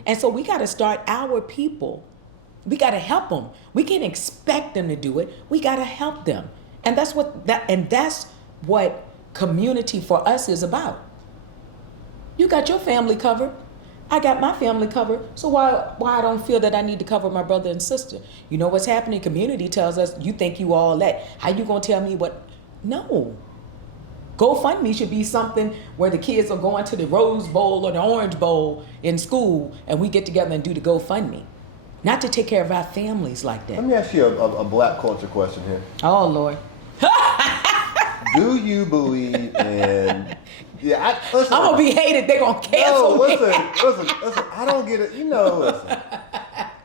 And so we gotta start our people. We gotta help them. We can't expect them to do it. We gotta help them. And that's what community for us is about. You got your family covered. I got my family covered. So why I don't feel that I need to cover my brother and sister? You know what's happening? Community tells us, you think you all that. How you gonna tell me what? No. GoFundMe should be something where the kids are going to the Rose Bowl or the Orange Bowl in school and we get together and do the GoFundMe. Not to take care of our families like that. Let me ask you a black culture question here. Oh, Lord. Do you believe in... listen, I'm going to be hated. They're going to cancel me. Listen. I don't get it. Listen.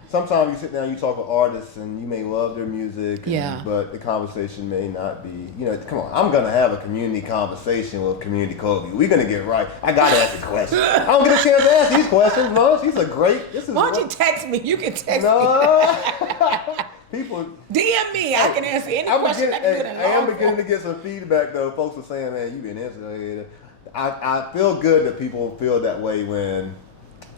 Sometimes you sit down, you talk with artists, and you may love their music, but the conversation may not be, come on, I'm going to have a community conversation with Community Clovia. We're going to get right. I got to ask this question. I don't get a chance to ask these questions, Mom. She's a great... Why don't you text me? You can text me. People... DM me. I can answer any question. I am beginning to get some feedback, though. Folks are saying, man, you've been insulated. I feel good that people feel that way when...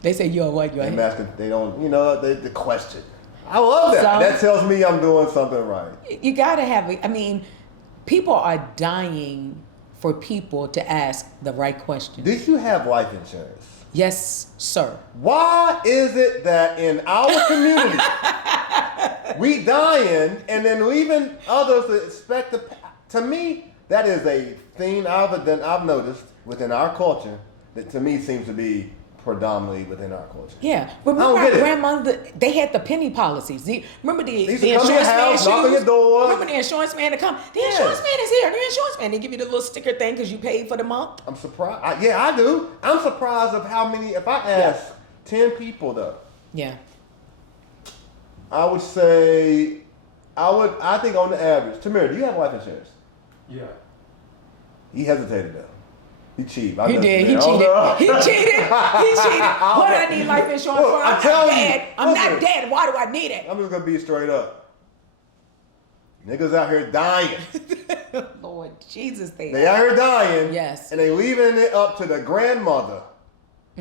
They say you're what? You're asking, they don't, the question. I love that. That tells me I'm doing something right. You got to have it. I mean, people are dying for people to ask the right questions. Do you have life insurance? Yes, sir. Why is it that in our community, we dying and then leaving others to expect to me, that is a thing I've noticed within our culture that to me seems to be predominantly within our culture. Yeah. Remember our grandmother, they had the penny policies. Remember the insurance man knock on your door. Remember the insurance man to come? The insurance man is here. The insurance man, they give you the little sticker thing because you paid for the month. I'm surprised. I do. I'm surprised of how many, if I ask 10 people though. Yeah. I would say, I think on the average, Tamir, do you have life insurance? Yeah. He hesitated though. He cheated. He cheated. He cheated. What do I need life insurance for? I'm not dead. Why do I need it? I'm just going to be straight up. Niggas out here dying. Lord Jesus, they out here dying. Yes. And they leaving it up to the grandmother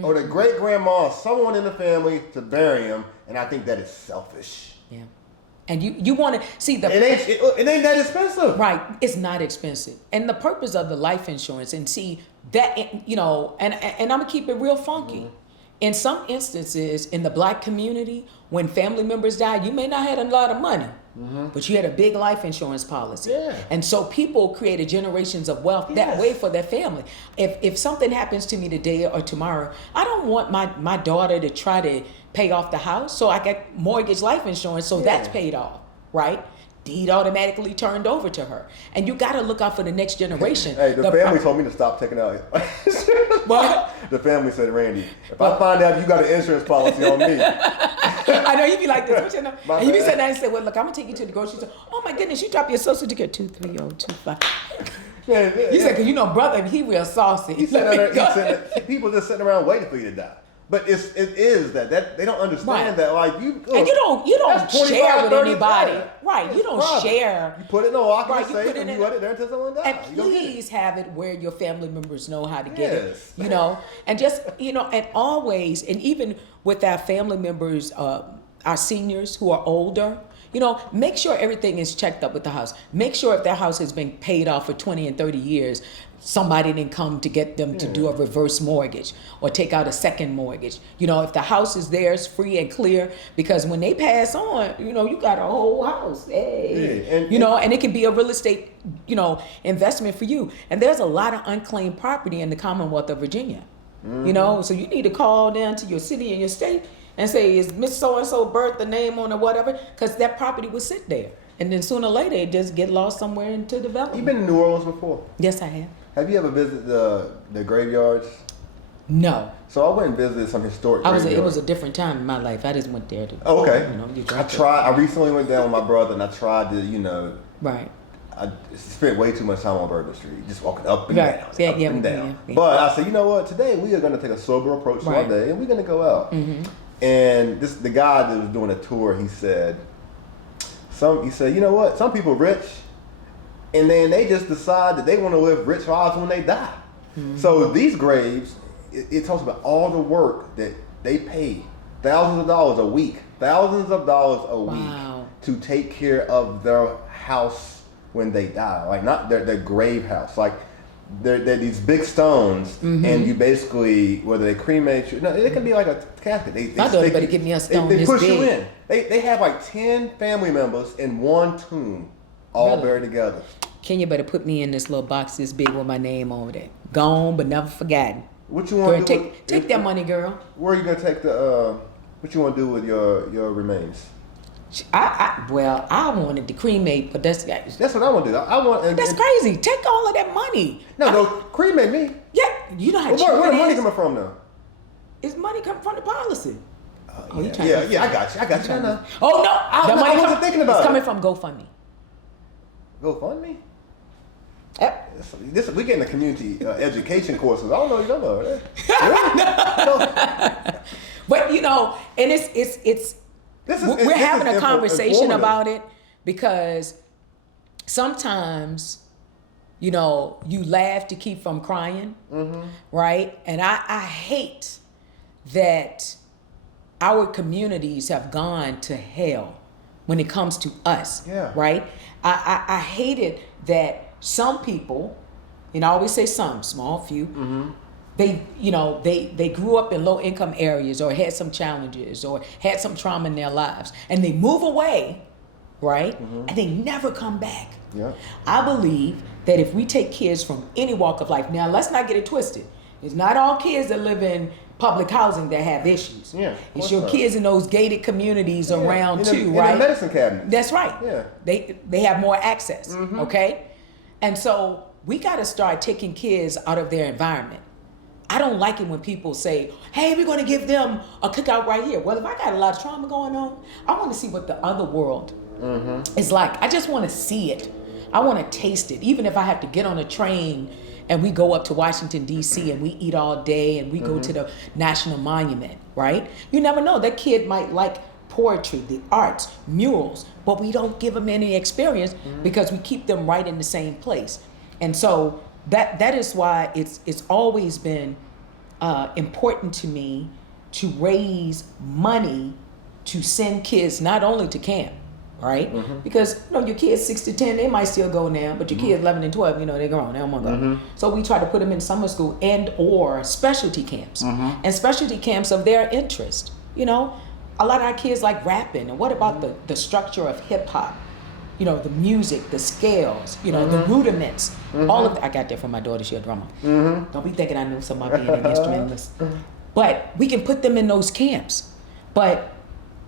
or the great-grandma or someone in the family to bury him. And I think that is selfish. Yeah. And you want to see the... It ain't that expensive. Right. It's not expensive. And the purpose of the life insurance, and see that, and I'm going to keep it real funky. In some instances, in the black community, when family members die, you may not have a lot of money, but you had a big life insurance policy. Yeah. And so people created generations of wealth that way for their family. If something happens to me today or tomorrow, I don't want my daughter to try to pay off the house, so I got mortgage life insurance, so that's paid off, right? Deed automatically turned over to her. And you got to look out for the next generation. Hey, the family told me to stop taking out. What? The family said, Randy, if I find out you got an insurance policy on me. I know you be like this. What's your number? My And you be bad. sitting there and say, well, look, I'm going to take you to the grocery store. Oh, my goodness, you drop your social security 23025. Yeah, yeah, You said, because you know, brother, he real saucy. He sitting there, people just sitting around waiting for you to die. But it is that they don't understand Right. that, like, you. And you don't that's 25, share with 30, anybody. yeah. Right. You It's don't private. share. You put it in a walking Right, you safe put it and in you let it there until someone dies. And You go get it. please have it where your family members know how to get Yes. it, you know, and just, you know, and always, and even with our family members, our seniors who are older, you know, make sure everything is checked up with the house. Make sure if their house has been paid off for 20 and 30 years, somebody didn't come to get them to do a reverse mortgage or take out a second mortgage. You know, if the house is theirs, free and clear, because when they pass on, you know, you got a whole house. Hey, Yeah, and- you know, and it can be a real estate, you know, investment for you. And there's a lot of unclaimed property in the Commonwealth of Virginia. You know, so you need to call down to your city and your state and say, is Miss So-and-so birth the name on or whatever? Because that property will sit there. And then sooner or later, it just get lost somewhere into development. You been in New Orleans before? Yes, I have. Have you ever visited the graveyards? No. So I went and visited some historic It graveyards. was a different time in my life. I just went there to, Oh, okay. you know, you I recently went down with my brother and I tried to, you know, Right. I spent way too much time on Bourbon Street, just walking up and Right. down, Yeah, up yeah, and yeah, down. yeah. But I said, you know what? Today we are going to take a sober approach to our Right. day, and we're going to go out. And the guy that was doing a tour, he said, you know what? Some people rich, and then they just decide that they want to live rich lives when they die. So these graves, it talks about all the work that they pay, thousands of dollars a week Wow. to take care of their house when they die, like not their grave house, like they're these big stones, and you basically, whether they cremate you, no, it can be like a casket. My daughter better give me a stone They this push you big. in. They have like 10 family members in one tomb, all Really? buried together. Kenya better put me in this little box this big with my name over there. Gone but never forgotten. What you Girl, want to do? take that money, girl. Where are you gonna take the? What you want to do with your remains? I wanted to cremate, but that's That's what I want to do. I want. that's crazy. Take all of that money. No, cremate me. Yeah, you know how cheap Where the it money is? coming from now? Is money coming from the policy? Oh, you trying Yeah, to- yeah, I got you. I know. Oh no, the money wasn't thinking about it's it. coming from GoFundMe. GoFundMe. Yep. We getting the community education courses. I don't know. You don't know. Really? But you know, and it's we're having a conversation informative. about it because sometimes, you know, you laugh to keep from crying, right? And I hate that our communities have gone to hell when it comes to us, Yeah. right? I hate it that some people, and I always say some, small few, they grew up in low income areas or had some challenges or had some trauma in their lives, and they move away, right? And they never come back. Yeah. I believe that if we take kids from any walk of life, now let's not get it twisted. It's not all kids that live in public housing that have issues. Yeah, of It's course your not. kids in those gated communities around too, in right? the medicine cabinet. That's right. Yeah. They have more access, okay? And so we got to start taking kids out of their environment. I don't like it when people say, hey, we're going to give them a cookout right here. Well, if I got a lot of trauma going on, I want to see what the other world is like. I just want to see it. I want to taste it. Even if I have to get on a train and we go up to Washington, D.C. and we eat all day and we go to the National Monument, right? You never know. That kid might like poetry, the arts, murals, but we don't give them any experience because we keep them right in the same place. And so that is why it's always been important to me to raise money to send kids not only to camp, right? Because your kids 6 to 10, they might still go now, but your kids 11 and 12, they're grown, they don't want to go. So we try to put them in summer school and or specialty camps, and specialty camps of their interest. A lot of our kids like rapping, and what about the structure of hip hop? The music, the scales, the rudiments, all of that. I got that from my daughter. She's a drummer. Don't be thinking I knew somebody being an instrumentalist. But we can put them in those camps. But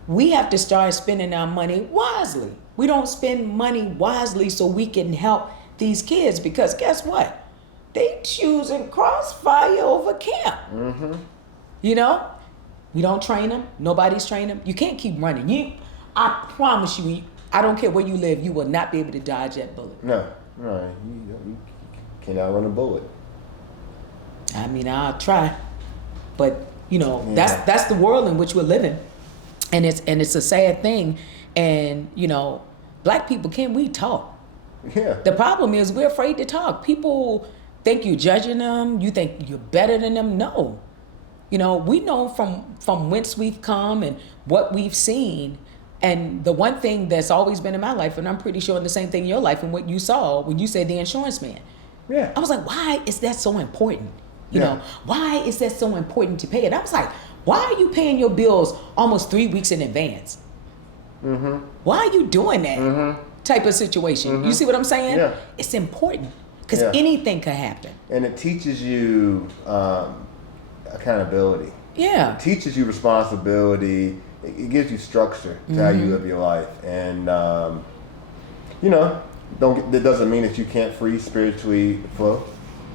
we have to start spending our money wisely. We don't spend money wisely so we can help these kids, because guess what? They choosing Crossfire over camp. We don't train them. Nobody's trained them. You can't keep running. I promise you, I don't care where you live, you will not be able to dodge that bullet. No. You cannot run a bullet. I mean, I'll try. But, that's the world in which we're living. And it's a sad thing. And, black people, can we talk? Yeah. The problem is we're afraid to talk. People think you're judging them. You think you're better than them. No. We know from whence we've come and what we've seen. And the one thing that's always been in my life, and I'm pretty sure the same thing in your life and what you saw when you said the insurance man. Yeah. I was like, why is that so important? Why is that so important to pay it? I was like, why are you paying your bills almost 3 weeks in advance? Mm-hmm. Why are you doing that type of situation? Mm-hmm. You see what I'm saying? Yeah. It's important because anything could happen. And it teaches you accountability. Yeah. It teaches you responsibility. It gives you structure to how you live your life. And, that doesn't mean that you can't free spiritually flow,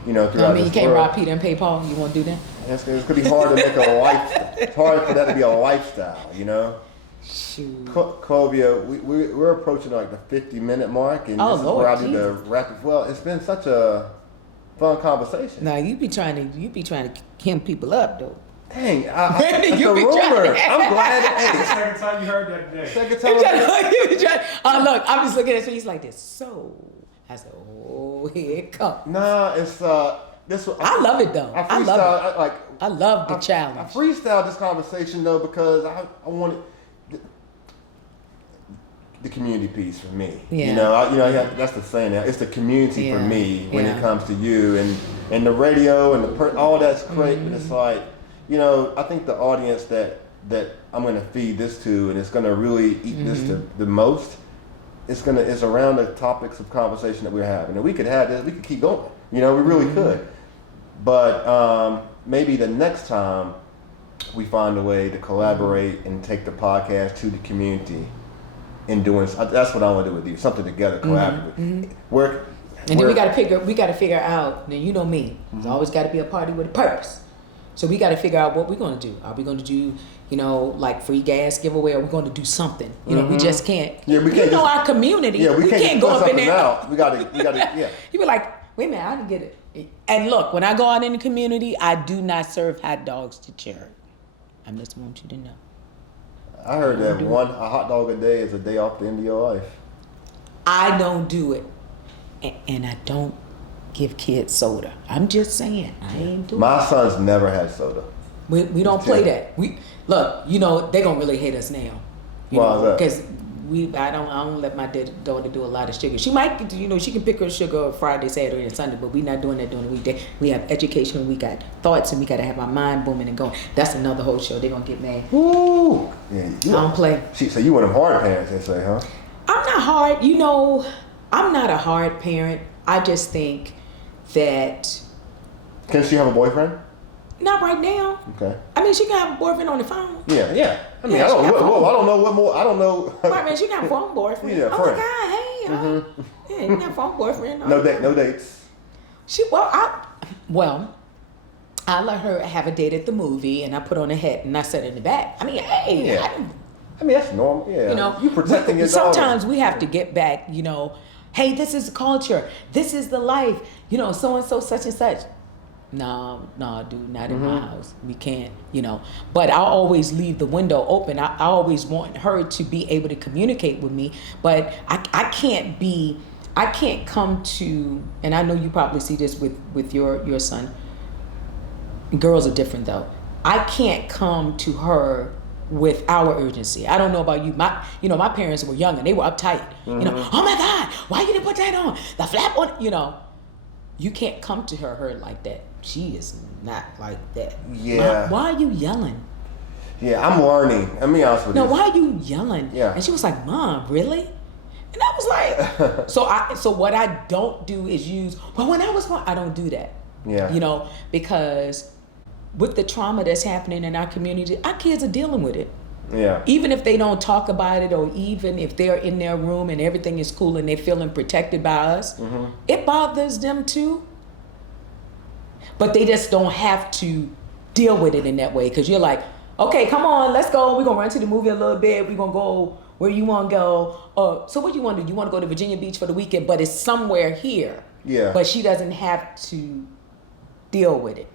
throughout you can't rob Peter and pay Paul. You won't do that? It's going to be hard to make a lifestyle. It's hard for that to be a lifestyle, Shoot. Clovia, we're approaching like the 50-minute mark, and this is where I need to wrap it. Well, it's been such a fun conversation. Now you be trying to hem people up though. Dang, that's the rumor. I'm glad. Hey, the second time you heard that today. Second time. Look, I'm just looking at you. He's like this. So I said, oh, here it comes. Nah, it's this. I love it though. I love it. I love the challenge. I freestyled this conversation though because I wanted the community piece for me. Yeah. That's the saying now. It's the community for me when Yeah. it comes to you and the radio and all that's great, but it's like, I think the audience that I'm going to feed this to, and it's going to really eat this the most, it's around the topics of conversation that we're having. And we could have this, we could keep going. We really could. But maybe the next time we find a way to collaborate and take the podcast to the community in doing, that's what I want to do with you, something together, collaborate. Then we got to figure out, now you know me, there's always got to be a party with a purpose. So we got to figure out what we're going to do. Are we going to do, like free gas giveaway? Are we going to do something? We just can't. Yeah, we can't. Our community. Yeah, we can't go up in there. Out. We got to. Yeah. You be like, wait a minute, I can get it. And look, when I go out in the community, I do not serve hot dogs to charity. I just want you to know. I heard that a hot dog a day is a day off the end of your life. I don't do it, and I don't give kids soda. I'm just saying, I ain't doing My it. sons never had soda. We don't play that. We look, they're gonna really hate us now. Why is that? Because I don't let my daughter do a lot of sugar. She might, she can pick her sugar Friday, Saturday, and Sunday, but we're not doing that during the weekday. We have education, we got thoughts, and we got to have our mind booming and going. That's another whole show. They're gonna get mad. Woo! Yeah, I don't play. So you one of them hard parents, they say, huh? I'm not hard. I'm not a hard parent. I just think that. Can she have a boyfriend? Not right now. Okay. I mean, she can have a boyfriend on the phone. Yeah. I mean, I don't know what more. I don't know. Right, man, she can have a phone boyfriend. Yeah, oh friend. my God, hey. Yeah, you can have a phone boyfriend. No dates. I let her have a date at the movie, and I put on a hat, and I sat in the back. I mean, hey. Yeah. I mean, that's normal. Yeah. You protecting your daughter. Sometimes we have to get back, hey, this is the culture. This is the life. So-and-so, such and such. No, dude, not in my house. We can't, But I always leave the window open. I always want her to be able to communicate with me. But I can't come to, and I know you probably see this with your son. Girls are different though. I can't come to her with our urgency. I don't know about you. My parents were young and they were uptight. Oh my God, why you didn't put that on? The flap on, You can't come to her like that. She is not like that. Yeah. Why are you yelling? Yeah, I'm learning. Let me be honest with you. No, why are you yelling? Yeah. And she was like, Mom, really? And I was like, so what I don't do is use, well, when I was born, I don't do that. Yeah. Because with the trauma that's happening in our community, our kids are dealing with it. Yeah. Even if they don't talk about it, or even if they're in their room and everything is cool and they're feeling protected by us, it bothers them too. But they just don't have to deal with it in that way, because you're like, Okay, come on, let's go. We're gonna run to the movie a little bit. We're gonna go where you wanna go. So what do you wanna do? You wanna go to Virginia Beach for the weekend, but it's somewhere here. Yeah. But she doesn't have to deal with it.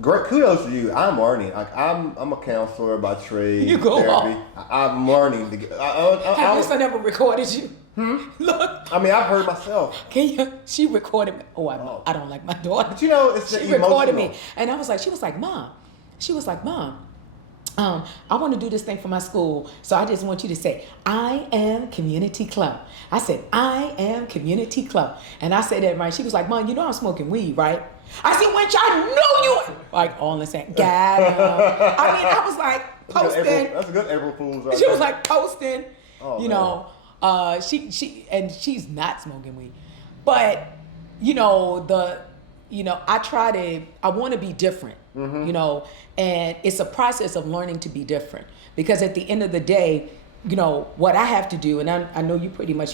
Great, kudos to you. I'm learning. Like I'm a counselor by trade. You go therapy. I'm learning to get. Have your son ever recorded you? Look. I mean, I've heard myself. Can you? She recorded me. Oh, I don't like my daughter. But you know, it's she emotional. recorded me, and I was like, she was like, Mom. I want to do this thing for my school, so I just want you to say, I am community club. I said, I am community club. And I said that right. She was like, Mom, you know I'm smoking weed, right? I said, Wench, I know you. Like, all in the same. Got him. I mean, I was like posting. That's a good April Fool's right She there. was like posting, Oh, you man. know, she's not smoking weed. But, I want to be different, and it's a process of learning to be different, because at the end of the day, what I have to do, and I know you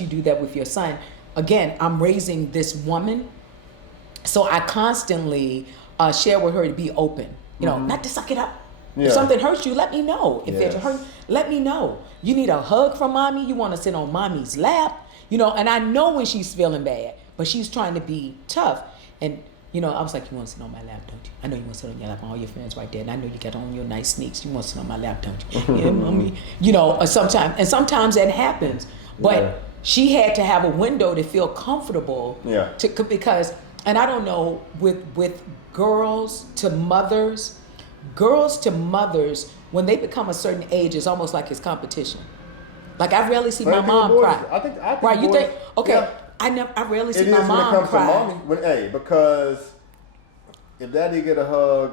do that with your son. Again, I'm raising this woman, so I constantly share with her to be open, not to suck it up. Yeah. If something hurts you, let me know. If it Yes. hurts, let me know. You need a hug from mommy, you want to sit on mommy's lap, and I know when she's feeling bad, but she's trying to be tough. And I was like, you want to sit on my lap, don't you? I know you want to sit on your lap, all your friends right there, and I know you got on your nice sneaks. You want to sit on my lap, don't you? Yeah, mommy. Sometimes that happens, but Yeah. she had to have a window to feel comfortable. Yeah. Because, and I don't know, with girls to mothers, when they become a certain age, it's almost like it's competition. Like I rarely see my mom cry. I think Right? You boys- think? Okay. yeah. I rarely see It my is when it mom comes cry. to mommy. Because if daddy get a hug,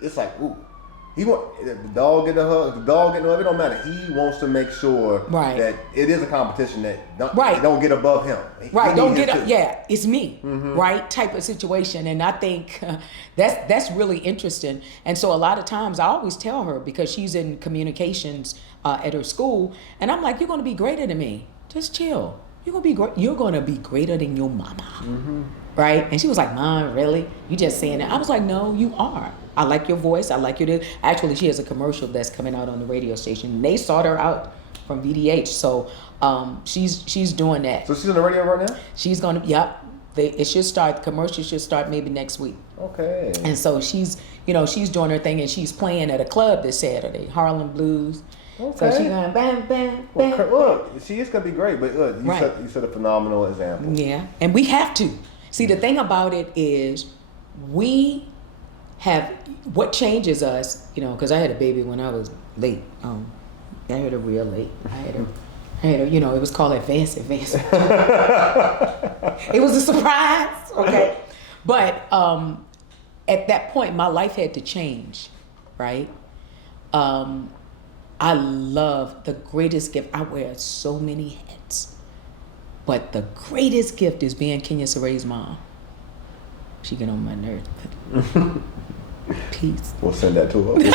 it's like, ooh. If the dog get a hug, if the dog get no hug, it don't matter. He wants to make sure Right. that it is a competition that Right. don't get above him. Right, He don't needs get it up. too. Yeah, it's me, right? Type of situation, and I think that's really interesting. And so a lot of times I always tell her, because she's in communications at her school, and I'm like, you're going to be greater than me. Just chill. You're going to be greater than your mama, right? And she was like, Mom, really? You just saying that? I was like, no, you are. I like your voice. I like your. Actually, she has a commercial that's coming out on the radio station. They sought her out from VDH, so she's doing that. So she's on the radio right now? She's gonna. Yep. It should start. The commercial should start maybe next week. Okay. And so she's doing her thing, and she's playing at a club this Saturday, Harlem Blues. Okay. So she's going bam, bam, bam. Well, look, she is gonna be great, but look, you Right. set a phenomenal example. Yeah, and we have to. See, the thing about it is, we have what changes us. Because I had a baby when I was late. I had her real late. I had her. It was called advance. It was a surprise. Okay, but at that point, my life had to change, right? I love the greatest gift. I wear so many hats, but the greatest gift is being Kenya Saray's mom. She get on my nerves. Peace. We'll send that to her.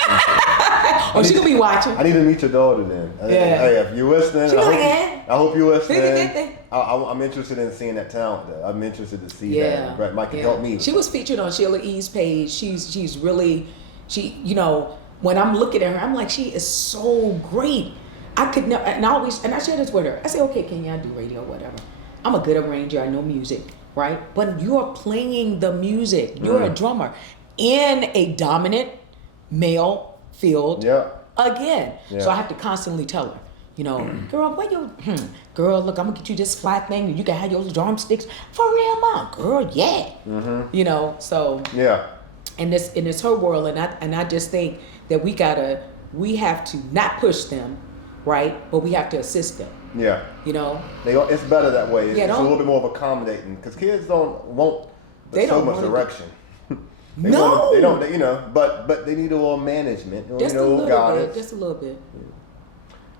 Oh, she gonna be watching. I need to meet your daughter then. Yeah. Hey, if you're listening, She like, eh? I hope you're listening. I'm interested in seeing that talent though. I'm interested to see that. Brett Mike can help me. She was featured on Sheila E.'s page. She's really, when I'm looking at her, I'm like, she is so great. I could never, and I share this with her. I say, okay, Kenya, I do radio, whatever. I'm a good arranger. I know music, right? But you're playing the music. You're a drummer in a dominant male field. Yeah. Again. Yeah. So I have to constantly tell her, girl, girl, look, I'm gonna get you this flat thing and you can have your drumsticks. For real, Mom. Girl, yeah. So Yeah. and it's her world, and I just think that we have to not push them, right? But we have to assist them. Yeah. It's better that way. It's a little bit more of accommodating because kids don't want so much direction. They don't, but they need a little management, Just a little guidance. bit, just a little bit.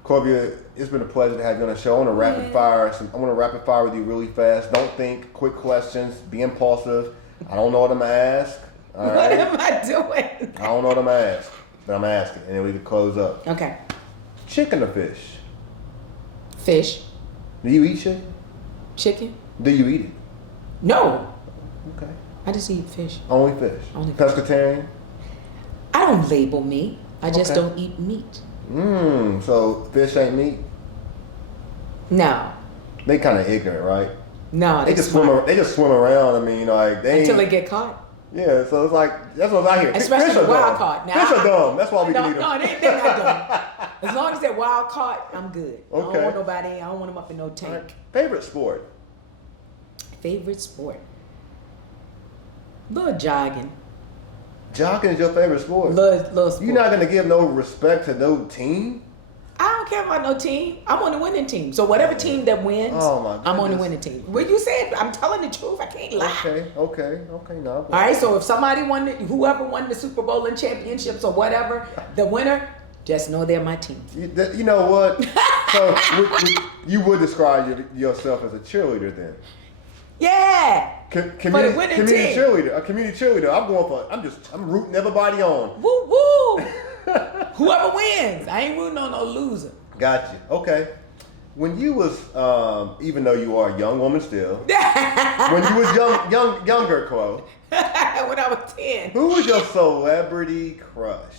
Clovia, it's been a pleasure to have you on the show. I want to rapid fire with you really fast. Don't think, quick questions, be impulsive. I don't know what I'm gonna ask. All right? What am I doing? I don't know what I'm gonna ask, but I'm asking, and then we can close up. Okay. Chicken or fish? Fish. Do you eat chicken? Chicken? Do you eat it? No. Okay. I just eat fish. Only fish. Only fish. Pescatarian? I don't label me. I just Okay. don't eat meat. So fish ain't meat? No. They kind of ignorant, right? No, They just swim. They just swim around. I mean, like they until ain't, they get caught. Yeah, so it's like that's what I hear. Especially Fish are wild dumb. caught. Now, Fish are dumb. That's why we no, can eat them. no, they're not dumb. As long as they're wild caught, I'm good. I Okay. don't want nobody. I don't want them up in no tank. Right. Favorite sport? Favorite sport? Little jogging. Jogging is your favorite sport. Little sport. You're not gonna give no respect to no team. I don't care about no team. I'm on the winning team. So whatever team that wins, Oh, my I'm on the goodness. winning team. Well, you said I'm telling the truth. I can't lie. Okay. No. All right. So if somebody won, whoever won the Super Bowl and championships or whatever, the winner, just know they're my team. You know what? So you would describe yourself as a cheerleader then? Yeah. Community winning team. cheerleader. A community cheerleader. I'm rooting everybody on. Woo woo. Whoever wins. I ain't rooting on no loser. Got you. Okay. When you was, even though you are a young woman still, when you was younger, Chloe, When I was 10. who was your celebrity crush?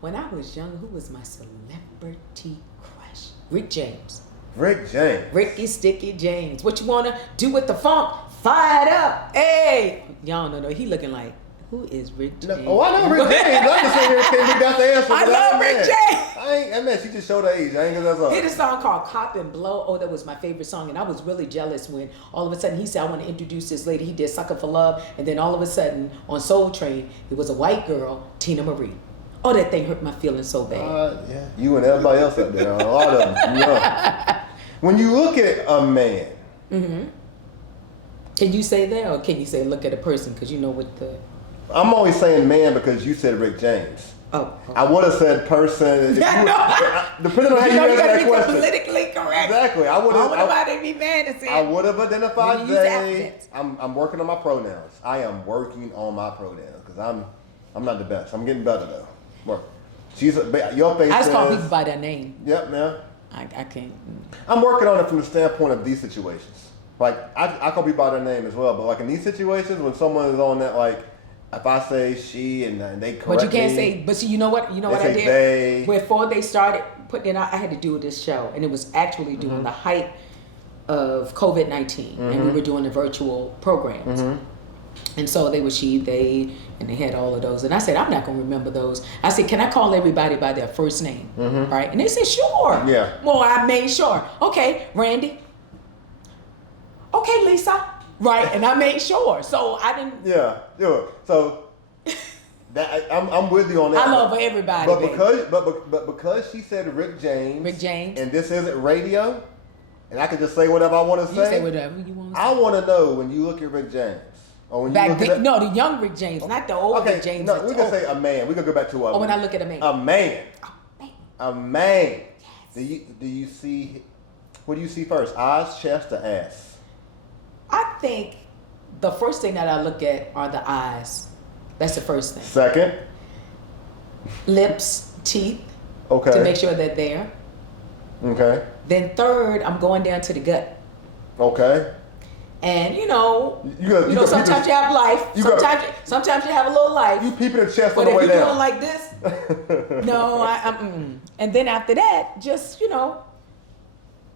When I was young, who was my celebrity crush? Rick James. Rick James. Ricky Sticky James. What you wanna do with the funk? Fire it up. Hey. Y'all don't know. He looking like, who is Rick James? No, I know Rick James. I'm just saying we got the answer. I love Rick James. I mean, she just showed her age. I ain't gonna He say did a song called Cop and Blow. Oh, that was my favorite song. And I was really jealous when all of a sudden he said, I want to introduce this lady. He did Sucker for Love. And then all of a sudden on Soul Train, it was a white girl, Tina Marie. Oh, that thing hurt my feelings so bad. Yeah, you and everybody else up there, a lot of them. Yeah. When you look at a man, Can you say that, or can you say look at a person? Because you know what the... I'm always saying man because you said Rick James. Oh. I would have said person. Depending on how you know, answer you gotta that be question. politically correct. Exactly. I would I don't want have. nobody to be mad and say. I would have identified When you use they. affidavits. I'm working on my pronouns. I am working on my pronouns because I'm not the best. I'm getting better though. Work. Your face. I just call says- people by their name. Yep, man. I can't. I'm working on it from the standpoint of these situations. Like I call people by their name as well, but like in these situations when someone is on that, like if I say she and they correct But you can't me, say. But see, you know what? You know They what I say did they. before they started putting it out. I had to do this show, and it was actually during the height of COVID-19, and we were doing the virtual programs. And so they were she, they, and they had all of those. And I said, I'm not going to remember those. I said, can I call everybody by their first name? Right? And they said, sure. Yeah. Well, I made sure. Okay, Randy. Okay, Lisa. Right? And I made sure. So I didn't. Yeah. So that I'm with you on that. I love everybody. But baby. because she said Rick James. Rick James. And this isn't radio, and I can just say whatever I want to You say whatever you want to say. I want to know when you look at Rick James. Or when you Back look then, at no, the young Rick James, not the old okay, Rick James. no, we can say a man. We can go back to Oh, when I look at a man. A man. Oh, man. A man. Yes. Do you see? What do you see first? Eyes, chest, or ass? I think the first thing that I look at are the eyes. That's the first thing. Second. Lips, teeth, Okay. to make sure they're there. Okay. Then third, I'm going down to the gut. Okay. And You got sometimes you have life. Sometimes you have a little life. You peeping the chest But on the if way you're down. doing like this, no, and then after that, just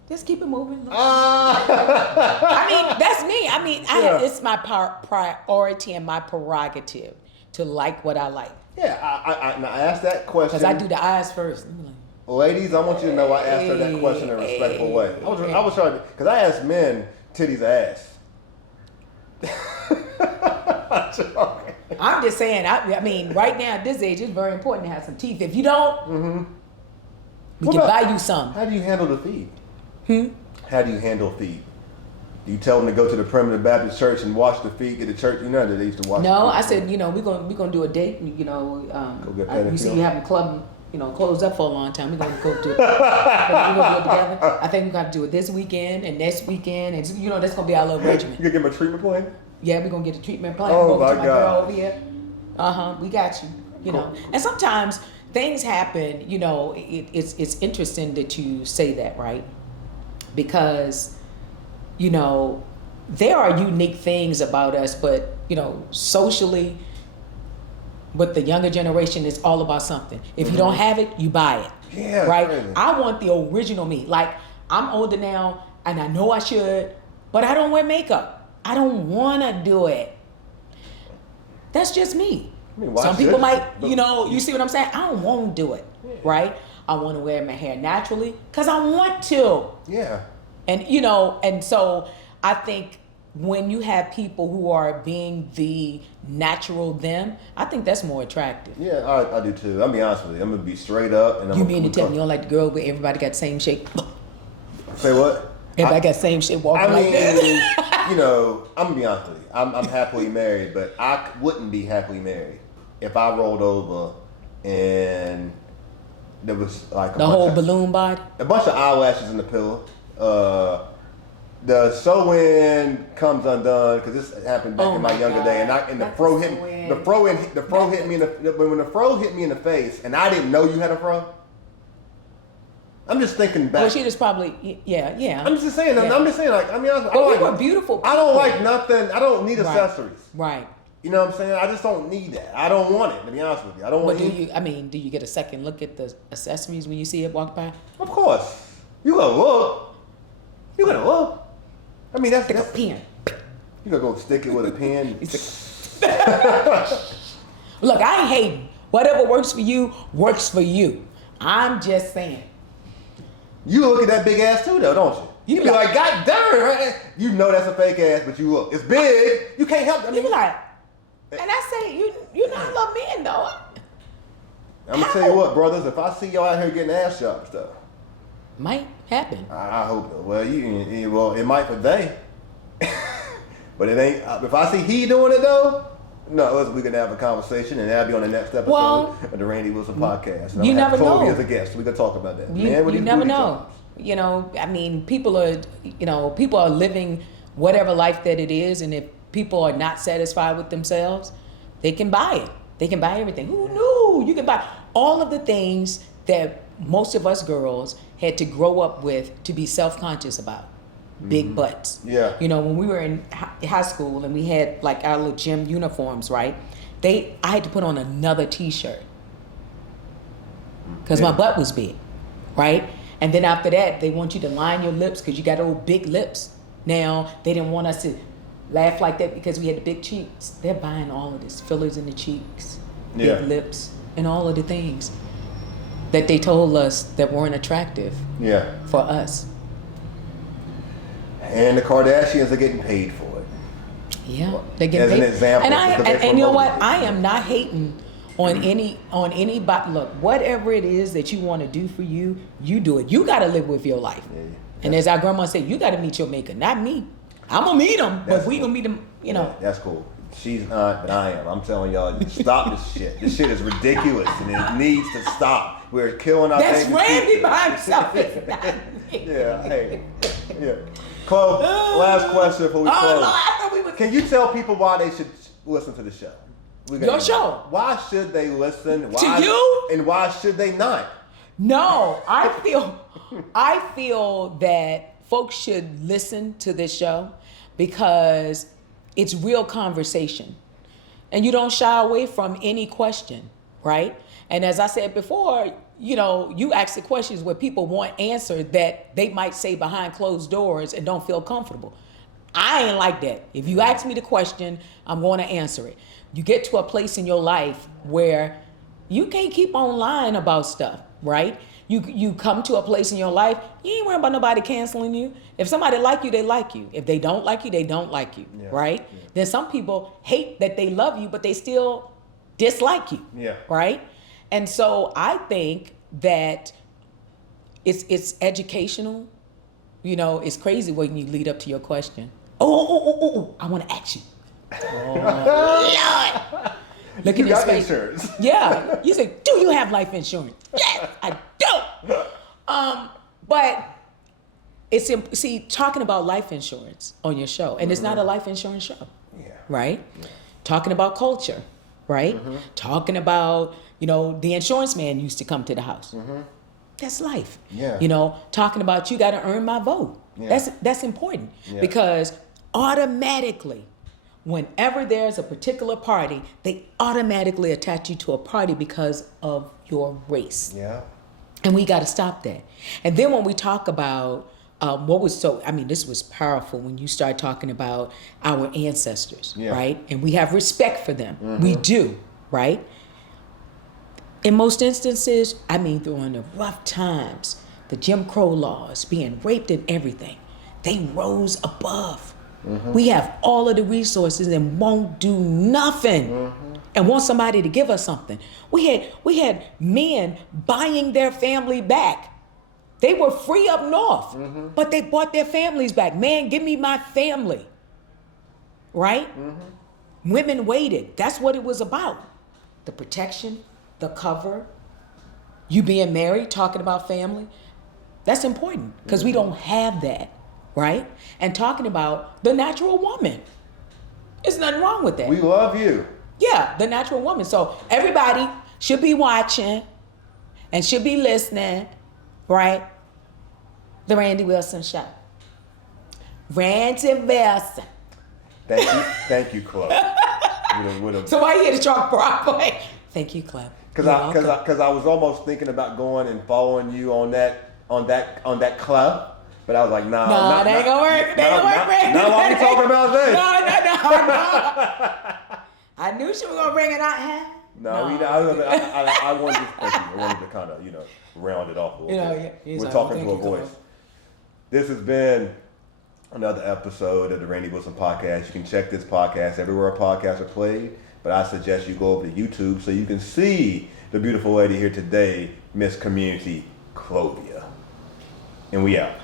just keep it moving. I mean, that's me. I mean, it's my priority and my prerogative to like what I like. Yeah, I asked that question. Because I do the eyes first. I'm like, Ladies, I want you to know I asked her that question in a respectful way. I was trying to, because I asked men titties ass. I'm just saying, I mean, right now at this age, it's very important to have some teeth. If you don't, we can buy you some. How do you handle the feet? How do you handle feet? Do you tell them to go to the Primitive Baptist Church and wash the feet at the church? You know that they used to wash No, the feet. I said, we're gonna do a date. Go get You see, pedicure. you haven't closed up for a long time. We're gonna go do it. We're gonna do it together. I think we're gonna do it this weekend and next weekend, and that's gonna be our little regimen. You gonna give them a treatment plan? Yeah, we're gonna get a treatment plan. Oh, Go over my to my girl God. over here. We got you. And sometimes things happen. It's interesting that you say that, right? Because there are unique things about us, but socially, But the younger generation is all about something. If you don't have it, you buy it. Yeah, right? crazy. I want the original me. Like, I'm older now, and I know I should, but I don't wear makeup. I don't want to do it. That's just me. I mean, why Some should people you? might, you see what I'm saying? I don't want to do it, right? I want to wear my hair naturally because I want to. Yeah. And, and so I think when you have people who are being the natural them, I think that's more attractive. Yeah, I do too. I'll be honest with you. I'm gonna be straight up, and You mean to tell me you don't like the girl where everybody got the same shape? Say what? Everybody got the same shape walking like that? I'm gonna be honest with you. I'm happily married, but I wouldn't be happily married if I rolled over and there was like The whole balloon body? a bunch of eyelashes in the pillow. The sew-in comes undone because this happened back in my younger day, and the fro hit me in when the fro hit me in the face, and I didn't know you had a fro. I'm just thinking back. Well, she just probably, yeah. I'm just saying. Yeah. I'm just saying. Like, I mean, We were beautiful people. I don't like nothing. I don't need accessories. Right. You know what I'm saying? I just don't need that. I don't want it. To be honest with you, I don't want. But do you get a second look at the accessories when you see it walk by? Of course, you gonna look. You gonna look. I mean, that's Stick a pen. You gonna go stick it with a pen. Look, I ain't hating. Whatever works for you, works for you. I'm just saying. You look at that big ass too, though, don't you? You be like, God darn, right? You know that's a fake ass, but you look. It's big. You can't help it. You be like, and I say, you not love men though. I'm gonna tell you what, brothers. If I see y'all out here getting ass shots, though, might happen. I hope. Well, well, it might for they, but it ain't. If I see he doing it though, no, we gonna have a conversation, and that'll be on the next episode of the Randy Wilson podcast. And you never know. Clovia as a guest. We gonna talk about that. You never know. I mean, people are living whatever life that it is, and if people are not satisfied with themselves, they can buy it. They can buy everything. Who knew? You can buy all of the things that most of us girls had to grow up with to be self-conscious about. Big butts. Yeah. When we were in high school and we had like our little gym uniforms, right? I had to put on another t-shirt because my butt was big, right? And then after that, they want you to line your lips because you got old big lips. Now, they didn't want us to laugh like that because we had the big cheeks. They're buying all of this, fillers in the cheeks, big lips, and all of the things that they told us that weren't attractive for us. And the Kardashians are getting paid for it. Yeah, they get paid. As an example. And you know what? I am not hating on anybody. Look, whatever it is that you want to do for you, you do it. You got to live with your life. Yeah. And as our grandma said, you got to meet your maker, not me. I'm gonna meet him, but we gonna meet him. That's cool. She's not, but I am. I'm telling y'all, stop this shit. This shit is ridiculous, and it needs to stop. We're killing our. That's Randy by himself. Yeah. Hey. Yeah. Chloe, last question before we close. No, I thought we was. Can you tell people why they should listen to the show? Your show. Why should they listen? To you? And why should they not? No, I feel that folks should listen to this show because it's real conversation. And you don't shy away from any question, right? And as I said before, you ask the questions where people want answered that they might say behind closed doors and don't feel comfortable. I ain't like that. If you ask me the question, I'm going to answer it. You get to a place in your life where you can't keep on lying about stuff, right? You come to a place in your life, you ain't worrying about nobody canceling you. If somebody like you, they like you. If they don't like you, they don't like you, right? Yeah. Then some people hate that they love you, but they still dislike you, right? And so I think that it's educational. It's crazy when you lead up to your question. Oh, I want to ask you. Oh, Lord. Look at his face. Insurance. Yeah. You say, do you have life insurance? Yes, I do. But talking about life insurance on your show, and it's not a life insurance show, right? Yeah. Talking about culture, right? Mm-hmm. Talking about, the insurance man used to come to the house. Mm-hmm. That's life. Yeah. Talking about you got to earn my vote. Yeah. That's important because automatically, whenever there's a particular party, they automatically attach you to a party because of your race. Yeah. And we got to stop that. And then when we talk about this was powerful when you start talking about our ancestors, right? And we have respect for them. Mm-hmm. We do, right? In most instances, during the rough times, the Jim Crow laws, being raped and everything, they rose above. Mm-hmm. We have all of the resources and won't do nothing and want somebody to give us something. We had men buying their family back. They were free up north, but they bought their families back. Man, give me my family, right? Mm-hmm. Women waited. That's what it was about. The protection, the cover, you being married, talking about family. That's important because we don't have that, right? And talking about the natural woman. There's nothing wrong with that. We love you. Yeah, the natural woman. So everybody should be watching and should be listening, right? The Randy Wilson Show. Randy Wilson. Thank you, Chloe. So why you had to talk Broadway? Thank you, Chloe. Because I was almost thinking about going and following you on that club, but I was like, nah. No, that ain't gonna work. That ain't gonna work. Now what are we talking about then? No. I knew she was gonna bring it out. Huh? I wanted to kind of round it off a little bit. We're talking to a voice. This has been another episode of the Randy Wilson Podcast. You can check this podcast everywhere podcasts are played, but I suggest you go over to YouTube so you can see the beautiful lady here today, Miss Community Clovia. And we out.